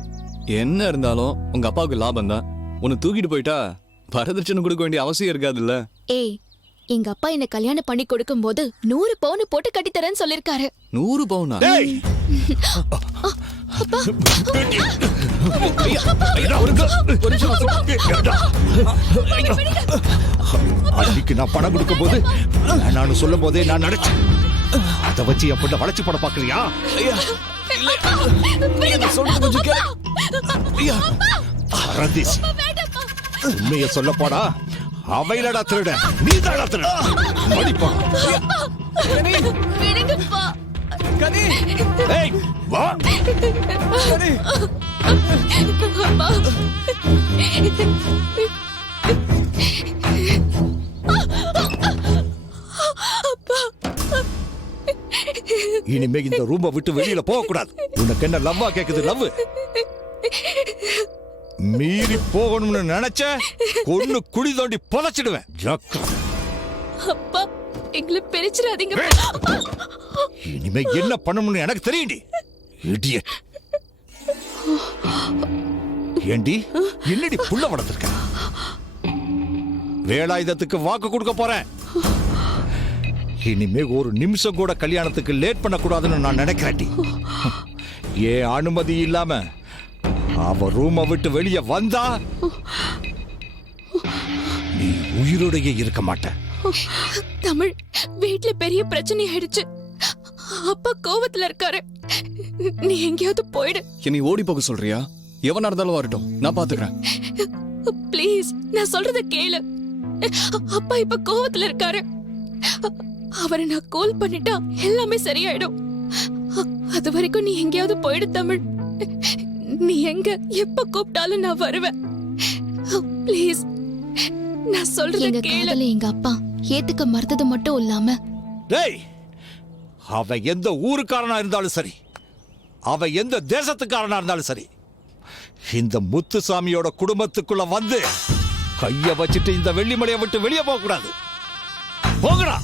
என்ன இருந்தாலும் உங்க அப்பாவுக்கு லாபம் தான். உன்னை தூக்கிட்டு போயிட்டா வரதட்சணை கொடுக்க வேண்டிய அவசியம் இருக்காதுல்ல. ஏய், எங்க அப்பா என்ன கல்யாணம் பண்ணி கொடுக்கும் போது 100 பவுன் போட்டு கட்டித்தரேன்னு சொல்லிருக்காரு. 100 பவுனா? அன்னைக்கு நான் பணம் கொடுக்கும் போது நான் சொல்லும் போதே நான் நினைச்சேன், அதை வச்சு என் பொண்ணை வளைச்சு போட பாக்குறியா? உண்மைய சொல்ல போடா, அவையிலடா திருட, நீ தாடா திருட. மடிப்பா வா. இனிமே இந்த ரூமை விட்டு வெளியில போக கூடாது. உனக்கு என்ன லவ்வா கேக்குது? லவ் மீறி போகணும்னு நினைச்ச கொன்னு குழி தோண்டி புதைச்சிடுவேன். அப்பா, எங்களை பிரிச்சிடாதீங்க. இனிமே என்ன பண்ணணும்னு எனக்கு தெரியும்டி. இடியட். ஏண்டி என்னடி புள்ள வளர்த்திருக்க? வேலாயுதத்துக்கு வாக்கு கொடுக்க போறேன். இனிமே ஒரு நிமிஷம் கூட கல்யாணத்துக்கு லேட் பண்ணக்கூடாதுன்னு நான் நினைக்கிறேன்டி. ஏன் அனுமதி இல்லாம அவ ரூமை விட்டு வெளியே வந்தா நீ உயிரோடையே இருக்க மாட்ட. தமிழ், வீட்ல பெரிய பிரச்சனை ஆயிடுச்சு. அப்பா கோவத்துல இருக்காரு. நீ எங்கேயாவது போயிடு. என்னை ஓடி போக சொல்றியா? எவனா இருந்தாலும் வரட்டும், நான் பாத்துக்கிறேன். ப்ளீஸ், நான் சொல்றத கேளு. அப்பா இப்ப கோவத்துல இருக்காரு. அவரை நான் கால் பண்ணிட்டா எல்லாமே சரியாயிடும். அது வரைக்கும் நீ எங்கேயாவது போயிடு தமிழ். நீ எங்க எப்ப கூப்பிட்டாலும் நான் வருவேன். ப்ளீஸ், நான் சொல்றத கேளு. எங்க அப்பா ஏத்துக்க மறுத்தது மட்டும் இல்லாம, டேய், அவ எந்த ஊருக்காரனா இருந்தாலும் சரி, அவ எந்த தேசத்துக்காரனா இருந்தாலும் சரி, இந்த முத்துசாமியோட குடும்பத்துக்குள்ள வந்து கைய வச்சுட்டு இந்த வெள்ளிமலையை விட்டு வெளியே போக கூடாது. போங்கடா.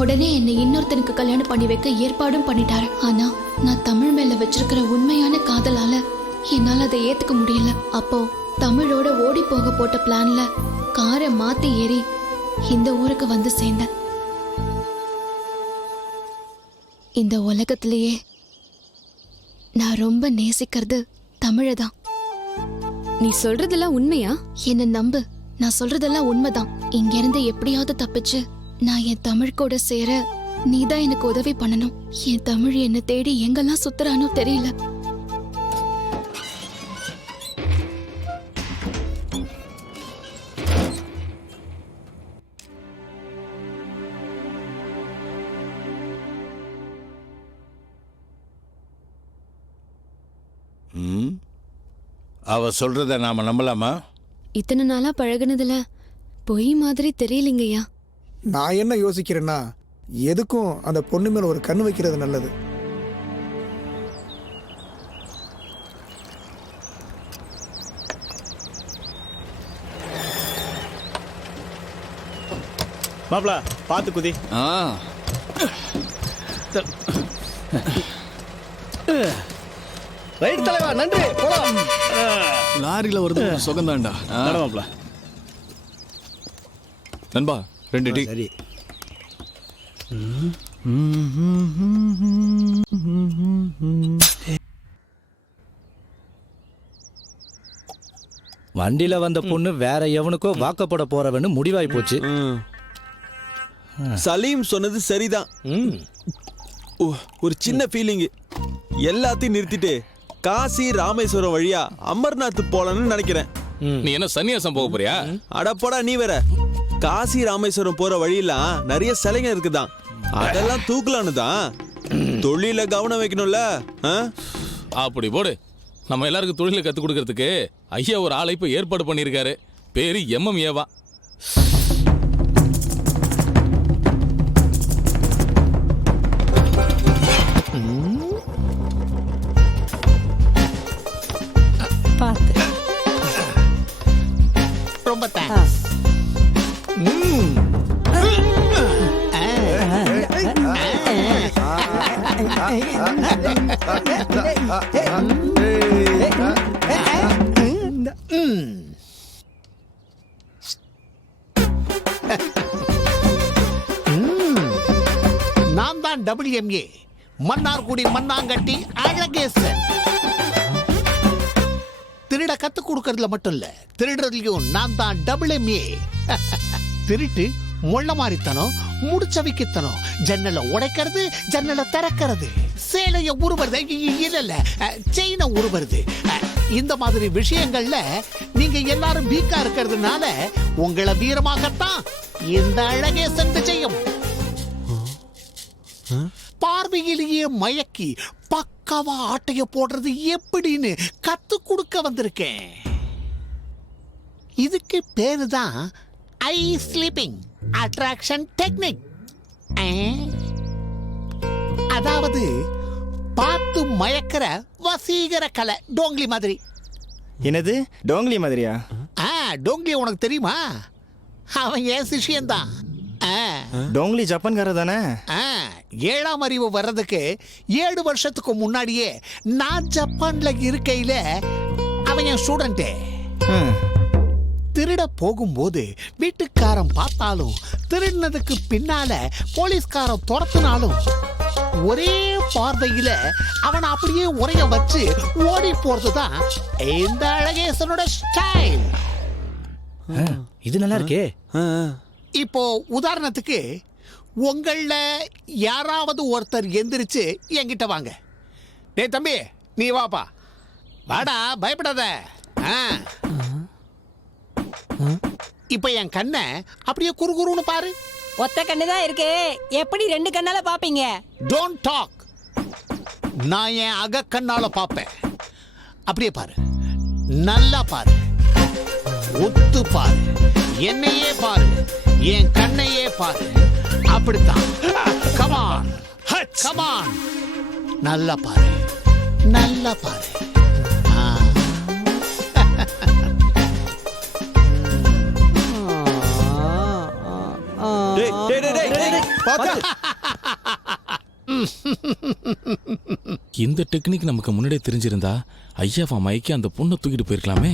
உடனே என்னை இன்னொருத்தனுக்கு கல்யாணம் பண்ணி வைக்க ஏற்பாடும் பண்ணிட்டாரு. ஆனா நான் தமிழ் மேல வச்சிருக்கிற உண்மையான காதலால என்னால அதை ஏத்துக்க முடியல. அப்போ தமிழோட ஓடி போக போட்ட பிளான்ல காரை மாத்தி ஏறி இந்த ஊருக்கு வந்து சேர்ந்தேன். இந்த உலகத்திலேயே நான் ரொம்ப நேசிக்கிறது தமிழை தான். நீ சொல்றதெல்லாம் உண்மையா? என்ன நம்பு, நான் சொல்றதெல்லாம் உண்மைதான். இங்க இருந்து எப்படியாவது தப்பிச்சு நான் என் தமிழ் கூட சேர நீதான் எனக்கு உதவி பண்ணணும். என் தமிழ் என்ன தேடி எங்கெல்லாம் சுத்துறானோ தெரியல. அவ சொல்றத நாம நம்பலாமா? இத்தனை நாளா பழகுனதுல பொய் மாதிரி தெரியலங்கய்யா. நான் என்ன யோசிக்கிறேன்னா, எதுக்கும் அந்த பொண்ணு மேல ஒரு கண்ணு வைக்கிறது நல்லது. மாப்ள பார்த்து குதி. ரைட் தலைவா, நன்றி. போலாம். லாரியில வருது சுகந்தாண்டா. மாப்ள நண்பா 2 டீ. சரி. வண்டியில வந்த பொண்ணு வேற எவனுக்கோ வாக்கப்பட போறவன்னு முடிவாய் போச்சு. சலீம் சொன்னது சரிதான். ஒரு சின்ன ஃபீலிங். எல்லாத்தையும் நிறுத்திட்டு காசி ராமேஸ்வரம் வழியா அமர்நாத் போலான்னு நினைக்கிறேன். நீ என்ன சன்னியாசம் போக போறியா? அடப்போடா நீ வேற. காசி ராமேஸ்வரம் போற வழியெல்லாம் நிறைய சிலைங்க இருக்குதான். அதெல்லாம் தூக்கலான்னு தான். தொழில கவனம் வைக்கணும்ல. அப்படி போடு. நம்ம எல்லாருக்கும் தொழிலை கத்து கொடுக்கறதுக்கு ஐயா ஒரு ஆளை இப்ப ஏற்பாடு பண்ணிருக்காரு. பேரு MMAவா. பார்த்து ரொம்ப தேங்க்ஸ். நான் தான் WMA, மன்னார்குடி மண்ணாங்கட்டி அழகேசன். திருட கத்து கொடுக்கறதுல மட்டும் இல்ல, திருடுறதுலயும் நான் தான் WMA. திருட்டு முள்ள மாறித்தனம், முடிச்ச வைக்கத்தனம், ஜன்னலை உடைக்கிறது, ஜன்னலை திறக்கிறது, சேலைய உருவது, இல்ல செயினை உருவது. இந்த மாதிரி விஷயங்கள்ல நீங்க எல்லாரும் வீக்கா இருக்கிறதுனால உங்களை வீரமாகத்தான் இந்த அழகேசன் விஜயம். பார்வையிலேயே மயக்கி பக்காவா ஆட்டைய போடுறது எப்படின்னு கத்து கொடுக்க வந்திருக்கேன். இதுக்கு பேரு தான் ஐ ஸ்லீப்பிங் அட்ராக்ஷன் டெக்னிக். அதாவது பார்த்து மயக்கிற வசீகர கலை. டோங்லி மாதிரி. என்னது டோங்லி மாதிரியா? டோங்லி உனக்கு தெரியுமா? அவன் என் சிஷியன்தான். டோங்லி ஜப்பான்காரர் தானே? 7ஆம் அறிவு வர்றதுக்கு 7 வருஷத்துக்கு முன்னாடியே நான் ஜப்பான்ல இருக்கையில அவன் என் ஸ்டூடெண்ட். திருட போகும்போது வீட்டுக்காரன் பார்த்தாலும், திருடினதுக்கு பின்னால போலீஸ்காரன் துரத்துனாலும் ஒரே பார்வையில அவனை அப்படியே உரைய வச்சு ஓடி போறதுதான் இந்த அழகேசனோட ஸ்டைல். இது நல்லா இருக்கே. இப்போ உதாரணத்துக்கு உங்கள யாராவது ஒருத்தர் எந்திரிச்சு என்கிட்ட வாங்க. டேய் தம்பி, நீ வாப்பா. வாடா, பயப்படாத. இப்ப என் கண்ணை அப்படியே குறுகுறுன்னு பாரு. ஒத்த கண்ணு தான் இருக்கு, எப்படி 2 கண்ணால பாப்பீங்க? Don't talk. நான் என் அக கண்ணால பாப்பேன். அப்படியே பாரு, நல்லா பாரு, ஒத்து பாரு, என்னையே பாரு, என் கண்ணையே பாரு. அப்படித்தான். Come on come on. நல்லா பாரு, நல்லா பாரு. இந்த டெக்னிக் நமக்கு முன்னாடியே தெரிஞ்சிருந்தா ஐயாவா மைக்கி அந்த பொண்ணை தூக்கிட்டு போயிருக்கலாமே.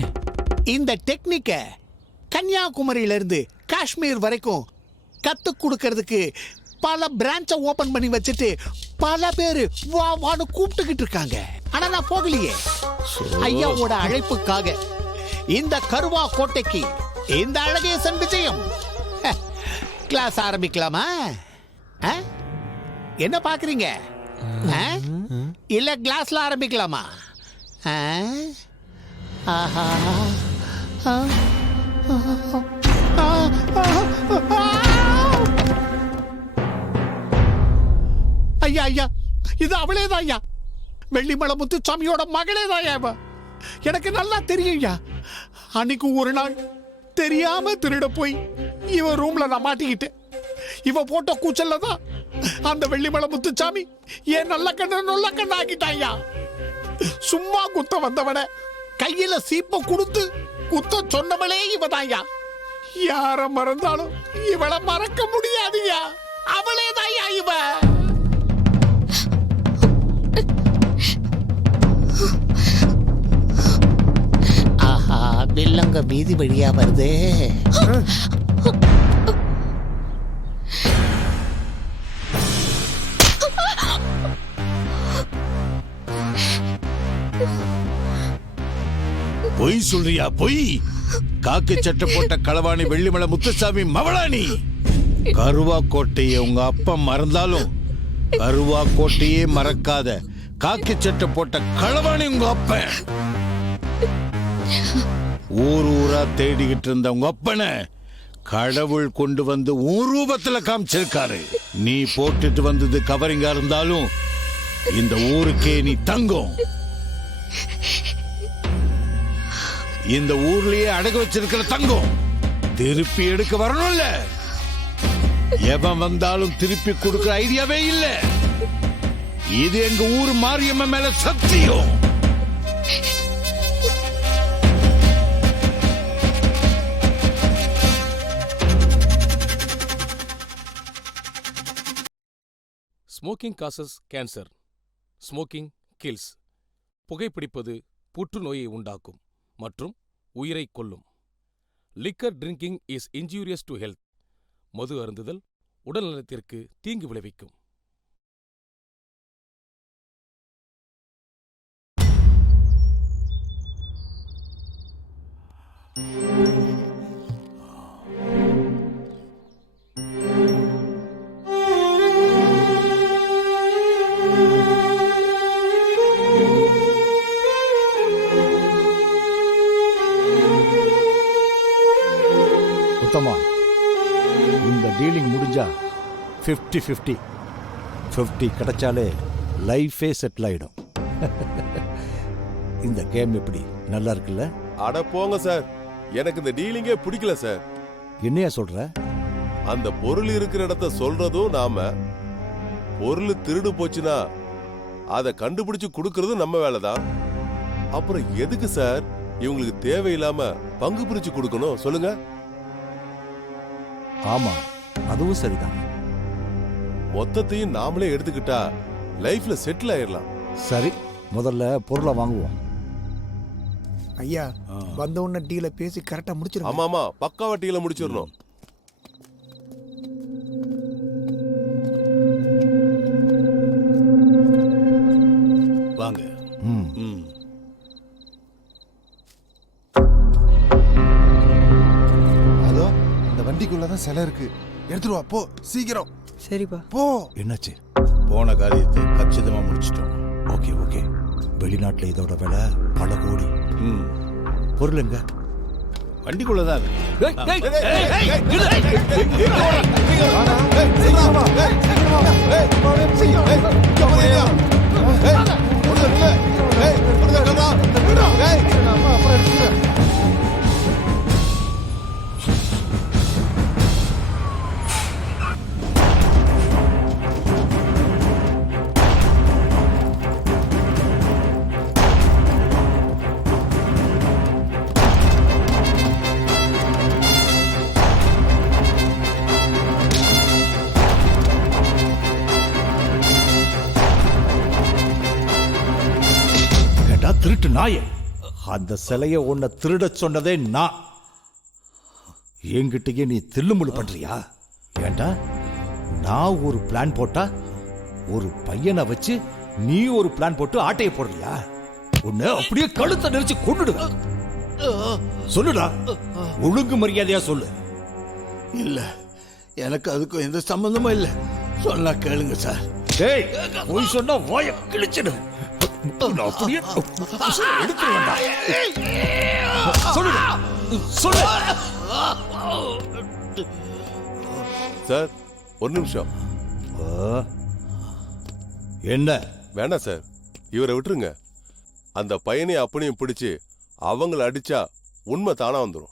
இந்த டெக்னிக்க கன்னியாகுமரியில இருந்து காஷ்மீர் வரைக்கும் கத்து கொடுக்கறதுக்கு பல பிரான்ச்சை ஓபன் பண்ணி வச்சுட்டு பல பேரு வா வான்னு கூப்பிட்டுக்கிட்டு இருக்காங்க. ஆனா நான் போகலையே. ஐயாவோட அழைப்புக்காக இந்த கருவா கோட்டைக்கு இந்த அழகேசன் விஜயம். கிளாஸ் ஆரம்பிக்கலாமா? என்ன பாக்குறீங்க? இல்ல கிளாஸ்ல ஆரம்பிக்கலாமா? ஆஹா. ஐயா ஐயா, இது அவளேதான் ஐயா. வெள்ளிமலை முத்துசாமியோட மகளேதான் ஐயா. எனக்கு நல்லா தெரியும் ஐயா. அன்னைக்கு ஒரு நாள் தெரியாம திருட போய் இவ ரூம்ல நான் மாட்டிக்கிட்டேன். இவ போட்ட கூச்சல்ல தான் அந்த வெள்ளிமலை முத்துசாமி ஏன் நல்ல கண்ணு ஆக்கிட்டாயா. சும்மா குத்த வந்தவன கையில சீப்ப கொடுத்து குத்த சொன்னவளே இவதாயா. யார மறந்தாலும் இவளை மறக்க முடியாதுயா. அவளேதாயா இவ. ஆஹா, வில்லங்க வீதி வழியா வருதே. பொய் சொல்றியா? பொய். காக்கி சட்டை போட்ட களவாணி வெள்ளிமலை முத்துசாமி மவளானி. கருவா கோட்டையை உங்க அப்பா மறந்தாலும் கருவா கோட்டையே மறக்காத காக்கி சட்டை போட்ட களவாணி உங்க அப்ப. ஊர் ஊரா தேடிக்கிட்டு இருந்த உங்க அப்பனை கடவுள் கொண்டு வந்து ஊர் ரூபத்துல காமிச்சிருக்காரு. நீ போட்டுட்டு வந்தது கவரிங்கா இருந்தாலும் இந்த ஊருக்கே நீ தங்கம். இந்த ஊர்லயே அடகு வச்சிருக்கிற தங்கம் திருப்பி எடுக்க வரணும்ல. எவன் வந்தாலும் திருப்பி கொடுக்கிற ஐடியாவே இல்ல. இது எங்க ஊர் மாரியம்ம மேல சத்தியம். Smoking causes cancer. Smoking kills. புகைப்பிடிப்பது புற்றுநோயை உண்டாக்கும் மற்றும் உயிரை கொல்லும். Liquor drinking is injurious to health. மது அருந்துதல் உடல்நலத்திற்கு தீங்கு விளைவிக்கும். உத்தமா, இந்த டீலிங் முடிஞ்சா 50-50. 50 கிடைச்சாலே லைஃபே செட்டில் ஆயிடும். இந்த கேம் எப்படி நல்லா இருக்குல்ல? அட போங்க சார், எனக்கு இந்த டீலிங்கே பிடிக்கல சார். என்னையா சொல்ற? அந்த பொருள் இருக்கிற இடத்த சொல்றதும் நாம, பொருள் திருடு போச்சுன்னா அதை கண்டுபிடிச்சு கொடுக்கறதும் நம்ம வேலைதான். அப்புறம் எதுக்கு சார் இவங்களுக்கு தேவையில்லாம பங்கு பிரிச்சு கொடுக்கணும் சொல்லுங்க? ஆமா, அதுவும் சரிதான். மொத்தத்தையும் நாமளே எடுத்துக்கிட்டா லைஃப்ல செட்டில் ஆயிடலாம். சரி, முதல்ல பொருளை வாங்குவோம். ஐயா, வந்த உடனே டீல பேசி கரெக்டா முடிச்சிருங்க. ஆமாமா, பக்காவா டீல முடிச்சிடணும். வாங்க. அதோ இந்த வண்டிக்குள்ளதான் சிலை இருக்கு. எடுத்துட்டு வா, போ சீக்கிரம். சரிப்பா. போ. என்னாச்சு? போன காரியத்தை கச்சிதமா முடிச்சிட்டோம். Okay okay. வெளிநாட்டுல இதோட விலை பல கோடி. பொருள் எங்க? வண்டிக்குள்ளதான் திருட்டு நாயே, அந்த சிலைய உன்னை திருட சொன்னதே நான். என்கிட்டயே நீ தில்லுமுள்ளு பண்றியா? ஏண்டா, நான் ஒரு பிளான் போட்டா ஒரு பையனை வச்சு நீ ஒரு பிளான் போட்டு ஆட்டைய போடுறியா? உன்னை அப்படியே கழுத்தை நெரிச்சு கொண்டுடுவேன். சொல்லுடா, ஒழுங்கு மரியாதையா சொல்லு. இல்ல, எனக்கு அதுக்கும் எந்த சம்பந்தமும் இல்ல. சொன்னா கேளுங்க சார். டேய், போய் சொன்னா வாயை கிழிச்சிடுவேன். அப்படியே எடுத்துருவேன்டா. சொல்லுடா, சொல்லு. சார் ஒரு நிமிஷம். என்ன? வேண்டாம் சார், இவரை விட்டுருங்க. அந்த பையனையும் அப்பனையும் பிடிச்சு அவங்கள அடிச்சா உண்மை தானா வந்துடும்.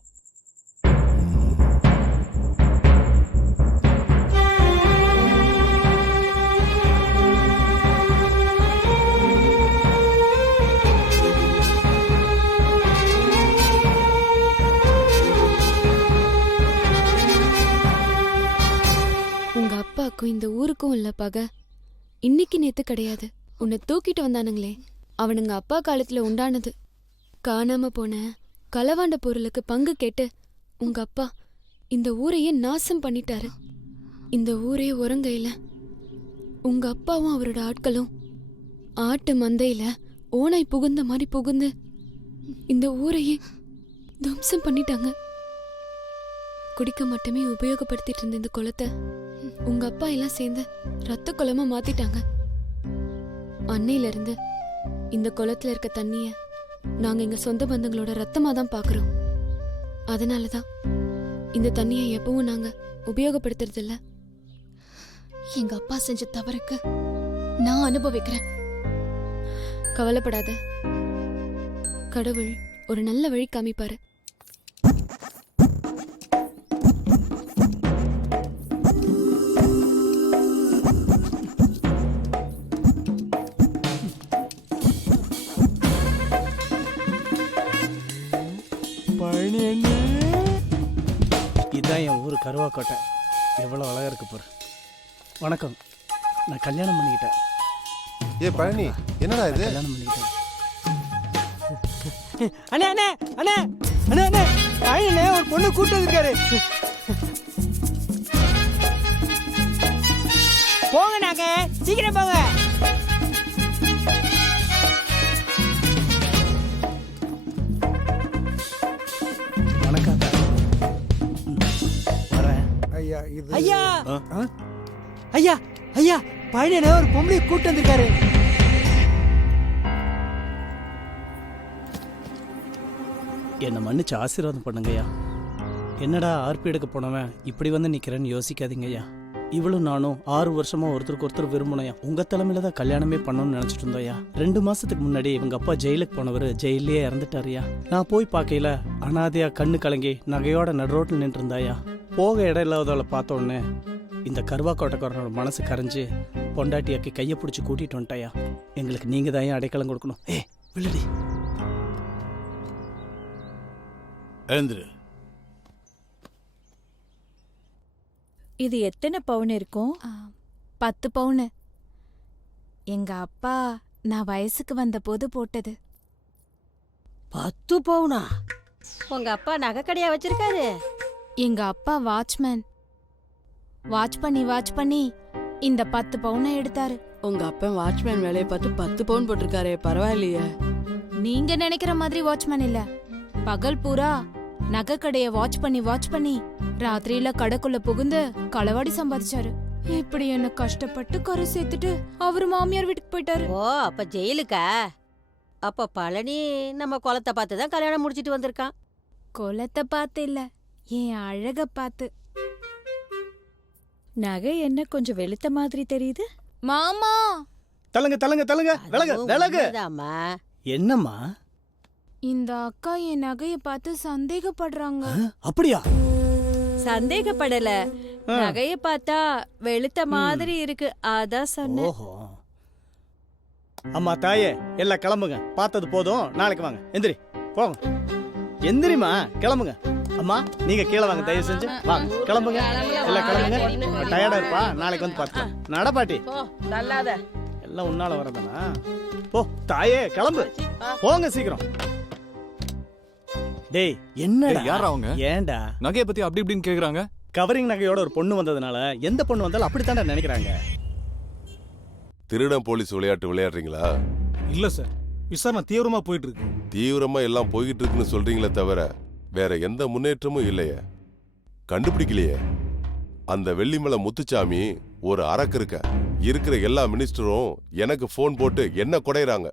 உங்க அப்பாக்கும் இந்த ஊருக்கும் இல்ல பகை. இன்னைக்கு நேத்து கிடையாது. உன்னை தூக்கிட்டு வந்தானுங்களே, அவனுங்க அப்பா காலத்துல உண்டானது. காணாம போன களவாண்ட பொருளுக்கு பங்கு கேட்டு உங்க அப்பா இந்த ஊரையே நாசம் பண்ணிட்டாரு. இந்த ஊரே உரங்கையில உங்க அப்பாவும் அவரோட ஆட்களும் ஆட்டு மந்தையில ஓனாய் புகுந்த மாதிரி புகுந்து இந்த ஊரையே துவம்சம் பண்ணிட்டாங்க. குடிக்க மட்டுமே உபயோகப்படுத்திட்டு இருந்த இந்த குளத்தை உங்க அப்பா எல்லாம் சேர்ந்து ரத்த குளமா மாத்திட்டாங்க. அன்னையில இருந்து இந்த குளத்துல இருக்க தண்ணிய நாங்க எங்க சொந்த பந்தங்களோட ரத்தமா தான் பாக்குறோம். அதனாலதான் இந்த தண்ணியை எப்பவும் நாங்க உபயோகப்படுத்துறது இல்ல. எங்க அப்பா செஞ்ச தவறுக்கு நான் அனுபவிக்கிறேன். கவலைப்படாத, கடவுள் ஒரு நல்ல வழி காமிப்பாரு. இதான் என் ஊர் கருவாக்கோட்டை. எவ்வளோ அழகா இருக்கு பாரு. வணக்கம், நான் கல்யாணம் பண்ணிக்கிட்டேன். ஏ பழனி, என்னடா இது? கல்யாணம் பண்ணிக்கிட்டேன். அண்ணே அண்ணே அண்ணே அண்ணே அண்ணே பழனிலே ஒரு பொண்ணு கூட்டு வந்திருக்காரு. போங்க, நாங்க சீக்கிரம் போங்க. வணக்கம் வரேன். ஐயா இது ஐயா ஐயா ஐயா பழனிலே ஒரு பொம்பளை கூட்டு வந்திருக்காரு. என்னை மன்னிச்சு ஆசீர்வாதம் பண்ணுங்கய்யா. என்னடா ஆர்பி எடுக்க போனவன் இப்படி வந்து நிக்கிறேன்னு யோசிக்காதீங்கய்யா. இவளும் நானும் 6 வருஷமா ஒருத்தருக்கு ஒருத்தர் விரும்பினையா. உங்க தலைமையில தான் கல்யாணமே பண்ணணும்னு நினைச்சிட்டு இருந்தோயா. 2 மாசத்துக்கு முன்னாடி இவங்க அப்பா ஜெயிலுக்கு போனவர் ஜெயிலே இறந்துட்டாருயா. நான் போய் பார்க்கையில அனாதையா கண்ணு கலங்கி நகையோட நடுரோட்டில் நின்று இருந்தாயா. போக இடம் இல்லாதவளை பார்த்த உடனே இந்த கருவாக்கோட்டைக்காரனோட மனசு கரைஞ்சு பொண்டாட்டியாக்கி கையை பிடிச்சி கூட்டிட்டு வந்துட்டாயா. எங்களுக்கு நீங்க தான் அடைக்கலம் கொடுக்கணும். விழுடி எழுந்துரு. இது எத்தனை பவுன் இருக்கும்? 10 பவுனு. எங்க அப்பா நான் வயசுக்கு வந்த போது போட்டது. 10 பவுனா? உங்க அப்பா நகை கடையா வச்சிருக்காரு? எங்க அப்பா வாட்ச்மேன். வாட்ச் பண்ணி இந்த 10 பவுனை எடுத்தாரு. உங்க அப்பா வாட்ச்மேன் வேலையை பார்த்து 10 பவுன் போட்டிருக்காரு. பரவாயில்லையே. நீங்க நினைக்கிற மாதிரி வாட்ச்மேன் இல்ல. பகல் பூரா நகை கடைய வாட்ச் பண்ணி ராத்திரியில கடைக்குள்ள புகுந்து களவாடி சம்பாதிச்சாரு. இப்படி என்ன கஷ்டப்பட்டு கரை சேர்த்துட்டு அவரு மாமியார் வீட்டுக்கு போயிட்டாரு. ஓ, அப்ப ஜெயிலுக்கா? அப்ப பழனி நம்ம குளத்தை பார்த்து தான் கல்யாணம் முடிச்சிட்டு வந்திருக்கான். குளத்தை பார்த்து இல்ல, என் அழக பார்த்து. நகை என்ன கொஞ்சம் வெளுத்த மாதிரி தெரியுது? மாமா தலங்க விலகு. என்னம்மா? இந்த அக்கா என் நகைய பார்த்து சந்தேகப்படுறாங்க. அப்படியா? சந்தேகப்படல, நகைய பார்த்தா வெளுத்த மாதிரி இருக்கு, அதான் சொன்னேன். ஓஹோ. அம்மா தாயே, எல்லாம் கிளம்புங்க. பார்த்தது போதும், நாளைக்கு வாங்க. எந்திரி போங்க. எந்திரிமா, கிளம்புங்க. அம்மா நீங்க கீழே வாங்க, தயவு செஞ்சு வாங்க. கிளம்புங்க, எல்லாம் கிளம்புங்க. டயர்டா இருப்பா, நாளைக்கு வந்து பார்த்துக்கலாம். நடப்பாட்டி எல்லாம் உன்னால வரதானா? போ தாயே, கிளம்பு. போங்க சீக்கிரம். டேய், என்னடா யாரா அவங்க? ஏன்டா நகையை பத்தி அப்படி இப்படின்னு கேக்குறாங்க? கவரிங் நகையோட ஒரு பொண்ணு வந்ததுனால எந்த பொண்ணு வந்தாலும் அப்படித்தான்டா நினைக்கிறாங்க. திருடன் போலீஸ் விளையாட்டு விளையாடுறீங்களா? இல்ல சார், விசாரணை தீவிரமா போயிட்டு இருக்கு. தீவிரமா எல்லாம் போய்கிட்டு இருக்குன்னு சொல்றீங்களே தவிர வேற எந்த முன்னேற்றமும் இல்லையே. கண்டுபிடிக்கலையே. அந்த வெள்ளிமலை முத்துச்சாமி ஒரு அரக்கு இருக்க. இருக்கிற எல்லா மினிஸ்டரும் எனக்கு போன் போட்டு என்ன குடையறாங்க.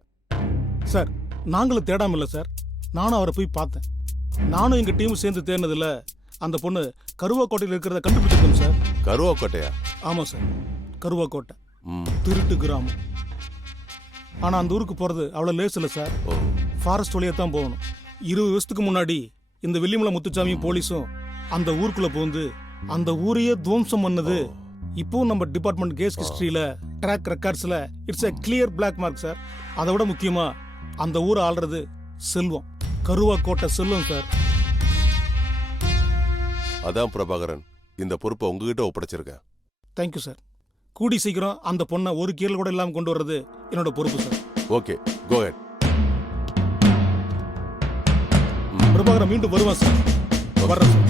சார், நாங்களும் தேடாம இல்ல சார். நானும் அவரை போய் பார்த்தேன். நானும் எங்க டீம் சேர்ந்து தேடினதுல அந்த பொண்ணு கருவாக்கோட்டையில் இருக்கிறத கண்டுபிடிச்சிருக்கோம் சார். கருவாக்கோட்டையா? ஆமா சார், கருவாக்கோட்டை திருட்டு கிராமம். ஆனா அந்த ஊருக்கு போறது அவ்வளவு லேஸ் இல்ல சார். ஃபாரஸ்ட் வழியா தான் போகணும். 20 வருஷத்துக்கு முன்னாடி இந்த வெள்ளிமலை முத்துச்சாமியும் போலீஸும் அந்த ஊருக்குள்ள புகுந்து அந்த ஊரையே துவம்சம் பண்ணது இப்போ நம்ம டிபார்ட்மெண்ட் கேஸ் ஹிஸ்டரியில ட்ராக் ரெக்கார்ட்ஸ்ல it's a clear black mark sir. அதை விட முக்கியமா அந்த ஊரை ஆள்றது செல்வம், கருவாக்கோட்டை செல்வம் சார். அதான் பிரபாகரன், இந்த பொறுப்பை உங்ககிட்ட ஒப்படைச்சிருக்கேன். Thank you sir. கூடி சீக்கிரம் அந்த பொண்ணை ஒரு கீரல் கூட இல்லாம கொண்டு வர்றது என்னோட பொறுப்பு சார். ஓகே, கோ ஹெட். பிரபாகரன் மீண்டும் வருவான் சார். வர்றேன் சார்.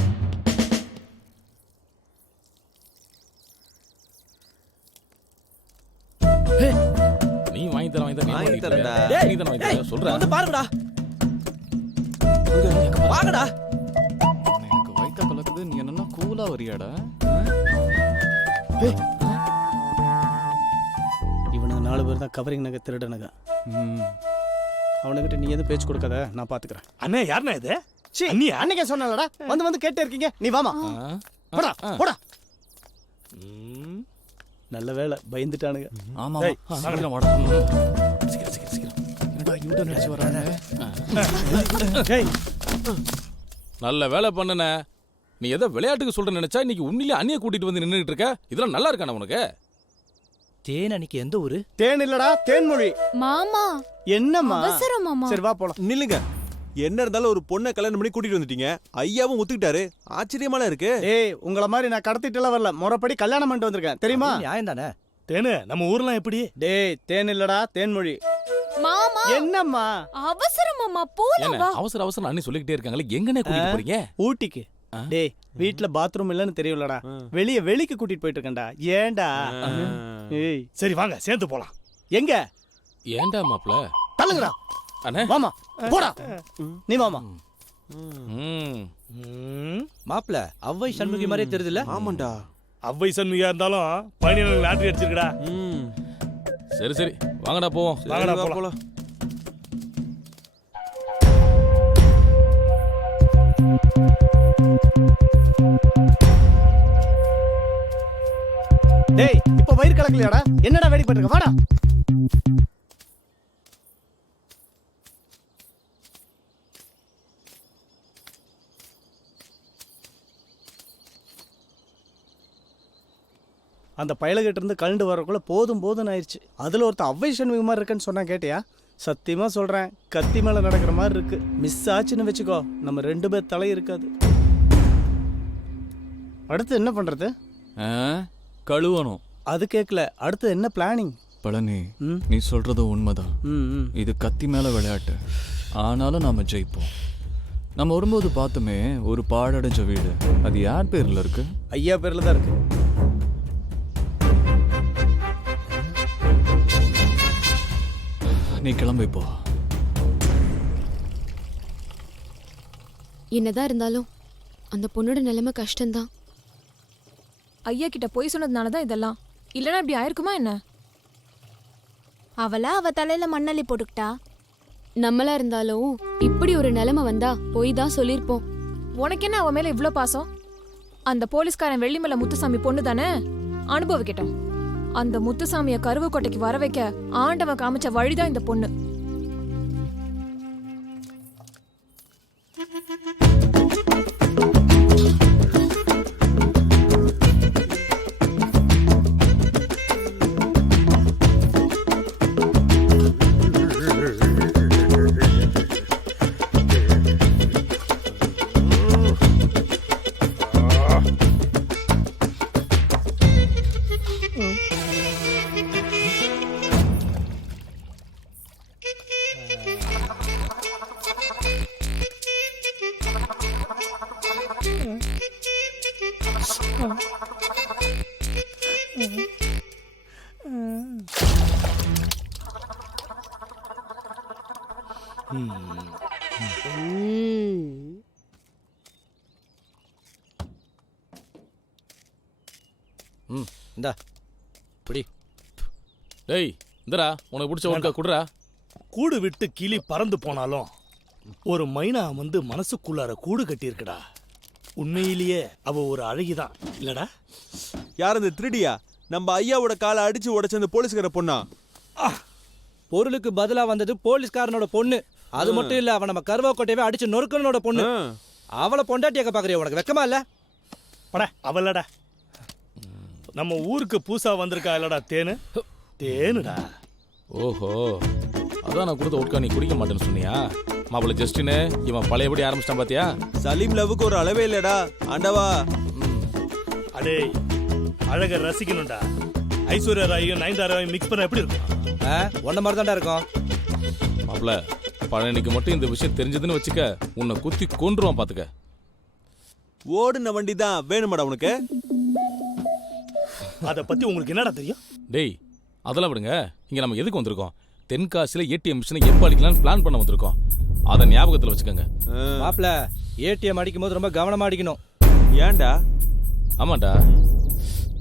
நீ வாங்கி தரேன்டா. சொல்றேன் பாருங்கடா. வாங்கடா. எனக்கு வயித்த கலக்குது, நீ என்னன்னா கூலா வரியாடா? இவனுக்கு 4 பேர் தான் கவரிங் நகை திருடனுங்க. அவனுக்கிட்ட நீ எதுவும் பேச்சு கொடுக்காத, நான் பாத்துக்கிறேன். அண்ணே, யாருண்ணா இது? அன்னைக்கே சொன்னலடா, வந்து கேட்டே இருக்கீங்க. நீ வாமா. போடா போடா. நல்ல வேலை, பயந்துட்டானுங்க. ஆமா, சீக்கிரம் வாடா. சீக்கிரம். என்னடா யூட்டன் அடிச்சு வரானே. நல்ல வேலை பண்ணன. நீ எதை விளையாட்டுக்கு சொல்ற நினைச்சா இன்னைக்கு உன்னிலே அண்ணிய கூட்டிட்டு வந்து நின்னுட்டு இருக்க. இதெல்லாம் நல்லா இருக்கானே உனக்கு? தேன் அன்னைக்கு எந்த ஊரு? தேன் இல்லடா, தேன்மொழி. மாமா என்னம்மா? அவசரம் மாமா. சரி வா போலாம். நில்லுங்க. என்ன இருந்தாலும் ஒரு பொண்ணை கல்யாணம் பண்ணி கூட்டிட்டு வந்துட்டீங்க. ஐயாவும் ஒத்துக்கிட்டாரு. ஆச்சரியமான இருக்கு. ஏய், உங்கள மாதிரி நான் கடத்திட்டுலாம் வரல. முறைப்படி கல்யாணம் பண்ணிட்டு வந்திருக்கேன், தெரியுமா? நியாயம் தானே. தேனு, நம்ம ஊர்லாம் எப்படி? டேய், தேன் இல்லடா, தேன்மொழி. மாமா என்னம்மா? அவசரம் மாமா, போலாம் வா. அவசரம் அண்ணி சொல்லிக்கிட்டே இருக்காங்களே, எங்கனே கூட்டிட்டு போறீங்க? ஊட்டிக்கு. டேய், வீட்ல பாத்ரூம் இல்லன்னு தெரியும்லடா. வெளிக்கு கூட்டிட்டு போயிட்டு இருக்கேன்டா. ஏன்டா? ஏய், சரி வாங்க சேர்ந்து போலாம். எங்க? ஏன்டா மாப்ள? தள்ளுங்கடா. அண்ணே, வாமா. போடா. நீ வாமா. மாப்ள, அவ்வை சண்முகி மாதிரியே தெரியுதுல? ஆமாண்டா. அவ்வை சண்முகியா இருந்தாலும் பையனுக்கு லாட்டரி அடிச்சிருக்கடா. சரி வாங்கடா போவோம். வாங்கடா போலாம். டேய், இப்ப வயிறு கலக்கலையாடா? என்னடா வேடி பண்றீங்க? வாடா. அந்த பயலுகிட்ட இருந்து கலண்டு வரக்குள்ள போதும் ஆயிடுச்சு. அதுல ஒருத்தன் அவ்வை சண்முகி மாதிரி இருக்குன்னு சொன்னா கேட்டியா? சத்தியமா சொல்றேன், கத்தி மேல நடக்கிற மாதிரி இருக்கு. மிஸ் ஆச்சுன்னு வச்சுக்கோ, நம்ம 2 பேர் தலை இருக்காது. அடுத்து என்ன பண்றது? கழுவணும். அது கேட்கல. அடுத்து என்ன பிளானிங்? பழனி, நீ சொல்றது உண்மைதான். இது கத்தி மேல விளையாட்டு. ஆனாலும் நாம ஜெயிப்போம். நம்ம வரும்போது பார்த்தோமே ஒரு பாழடைஞ்ச வீடு, அது யார் பேர்ல இருக்கு? ஐயா பேர்ல தான் இருக்கு. நீ கிளம்பி போ. என்னதான் இருந்தாலும் அந்த பொண்ணோட நிலைமை கஷ்டம்தான். ஐயா கிட்ட போய் சொன்னதுனாலதான் இதெல்லாம். இல்லனா இப்படி ஆயிருக்குமா என்ன? அவளா அவ தலையில மண்ணள்ளி போட்டுக்கிட்டா. நம்மளா இருந்தாலும் இப்படி ஒரு நிலைமை வந்தா போய் தான் சொல்லிருப்போம். உனக்கு என்ன அவ மேல இவ்ளோ பாசம்? அந்த போலீஸ்காரன் வெள்ளிமலை முத்துசாமி பொண்ணு தானே, அனுபவிக்கட்டும். அந்த முத்துசாமிய கருவக்கோட்டைக்கு வர வைக்க ஆண்டவன் காமிச்ச வழிதான் இந்த பொண்ணு. இந்தா பிடி. டேய் இந்தடா உனக்கு பிடிச்ச ஒருக்கா குடுறா. கூடு விட்டு கிளி பறந்து போனாலும் ஒரு மைனா வந்து மனசுக்குள்ளார கூடு கட்டியிருக்குடா. உண்மையிலேயே அவ ஒரு அழகிதான் இல்லடா? யார் அந்த திருடியா? நம்ம ஐயாவோட காலை அடிச்சு உடைச்ச அந்த போலீஸ்கார பொண்ணா? பொருளுக்கு பதிலா வந்தது போலீஸ்காரனோட பொண்ணு. அது மட்டும் இல்ல, அவன் நம்ம கருவாக்கோட்டையவே அடிச்சு நொறுக்கனோட பொண்ணு. அவளை பொண்டாட்டியாக்க பாக்குறிய? உனக்கு வெக்கமா இல்ல? பட அவளடா நம்ம ஊருக்கு பூசா வந்திருக்கா இல்லடா தேனு. தேனுடா. ஓஹோ, அதான் நான் கொடுத்த ஒட்கா நீ குடிக்க மாட்டேன்னு சொன்னியா? மாப்பிள்ள ஜஸ்டின் இவன் பழையபடி ஆரம்பிச்சிட்டான் பாத்தியா? சலீம் லவ்வுக்கு ஒரு அளவே இல்லடா ஆண்டவா. அடே அழக ரசிக்கணும்டா. ஐஸ்வர்யா ராயும் நயன்தாராவையும் மிக்ஸ் பண்ண எப்படி இருக்கும்? ஒன்ன மாதிரி தான்டா இருக்கும். மாப்பிள்ள பழனிக்கு மட்டும் இந்த விஷயம் தெரிஞ்சதுன்னு வச்சுக்க, உன்னை குத்தி கொன்றுவான் பாத்துக்க. ஓடுன வண்டி தான் வேணுமாடா உனக்கு? அத பத்தி உங்களுக்கு என்னடா தெரியும்? டேய் அதெல்லாம் விடுங்க. இங்க நம்ம எதுக்கு வந்திருக்கோம்? தென்காசியில ஏடிஎம் மிஷினை எப்ப அடிக்கலாம்னு பிளான் பண்ண வந்திருக்கோம். அதை ஞாபகத்துல வச்சுக்கோங்க. மாப்ள ஏடிஎம் அடிக்கும் போது ரொம்ப கவனமா அடிக்கணும். ஏன்டா? ஆமாண்டா,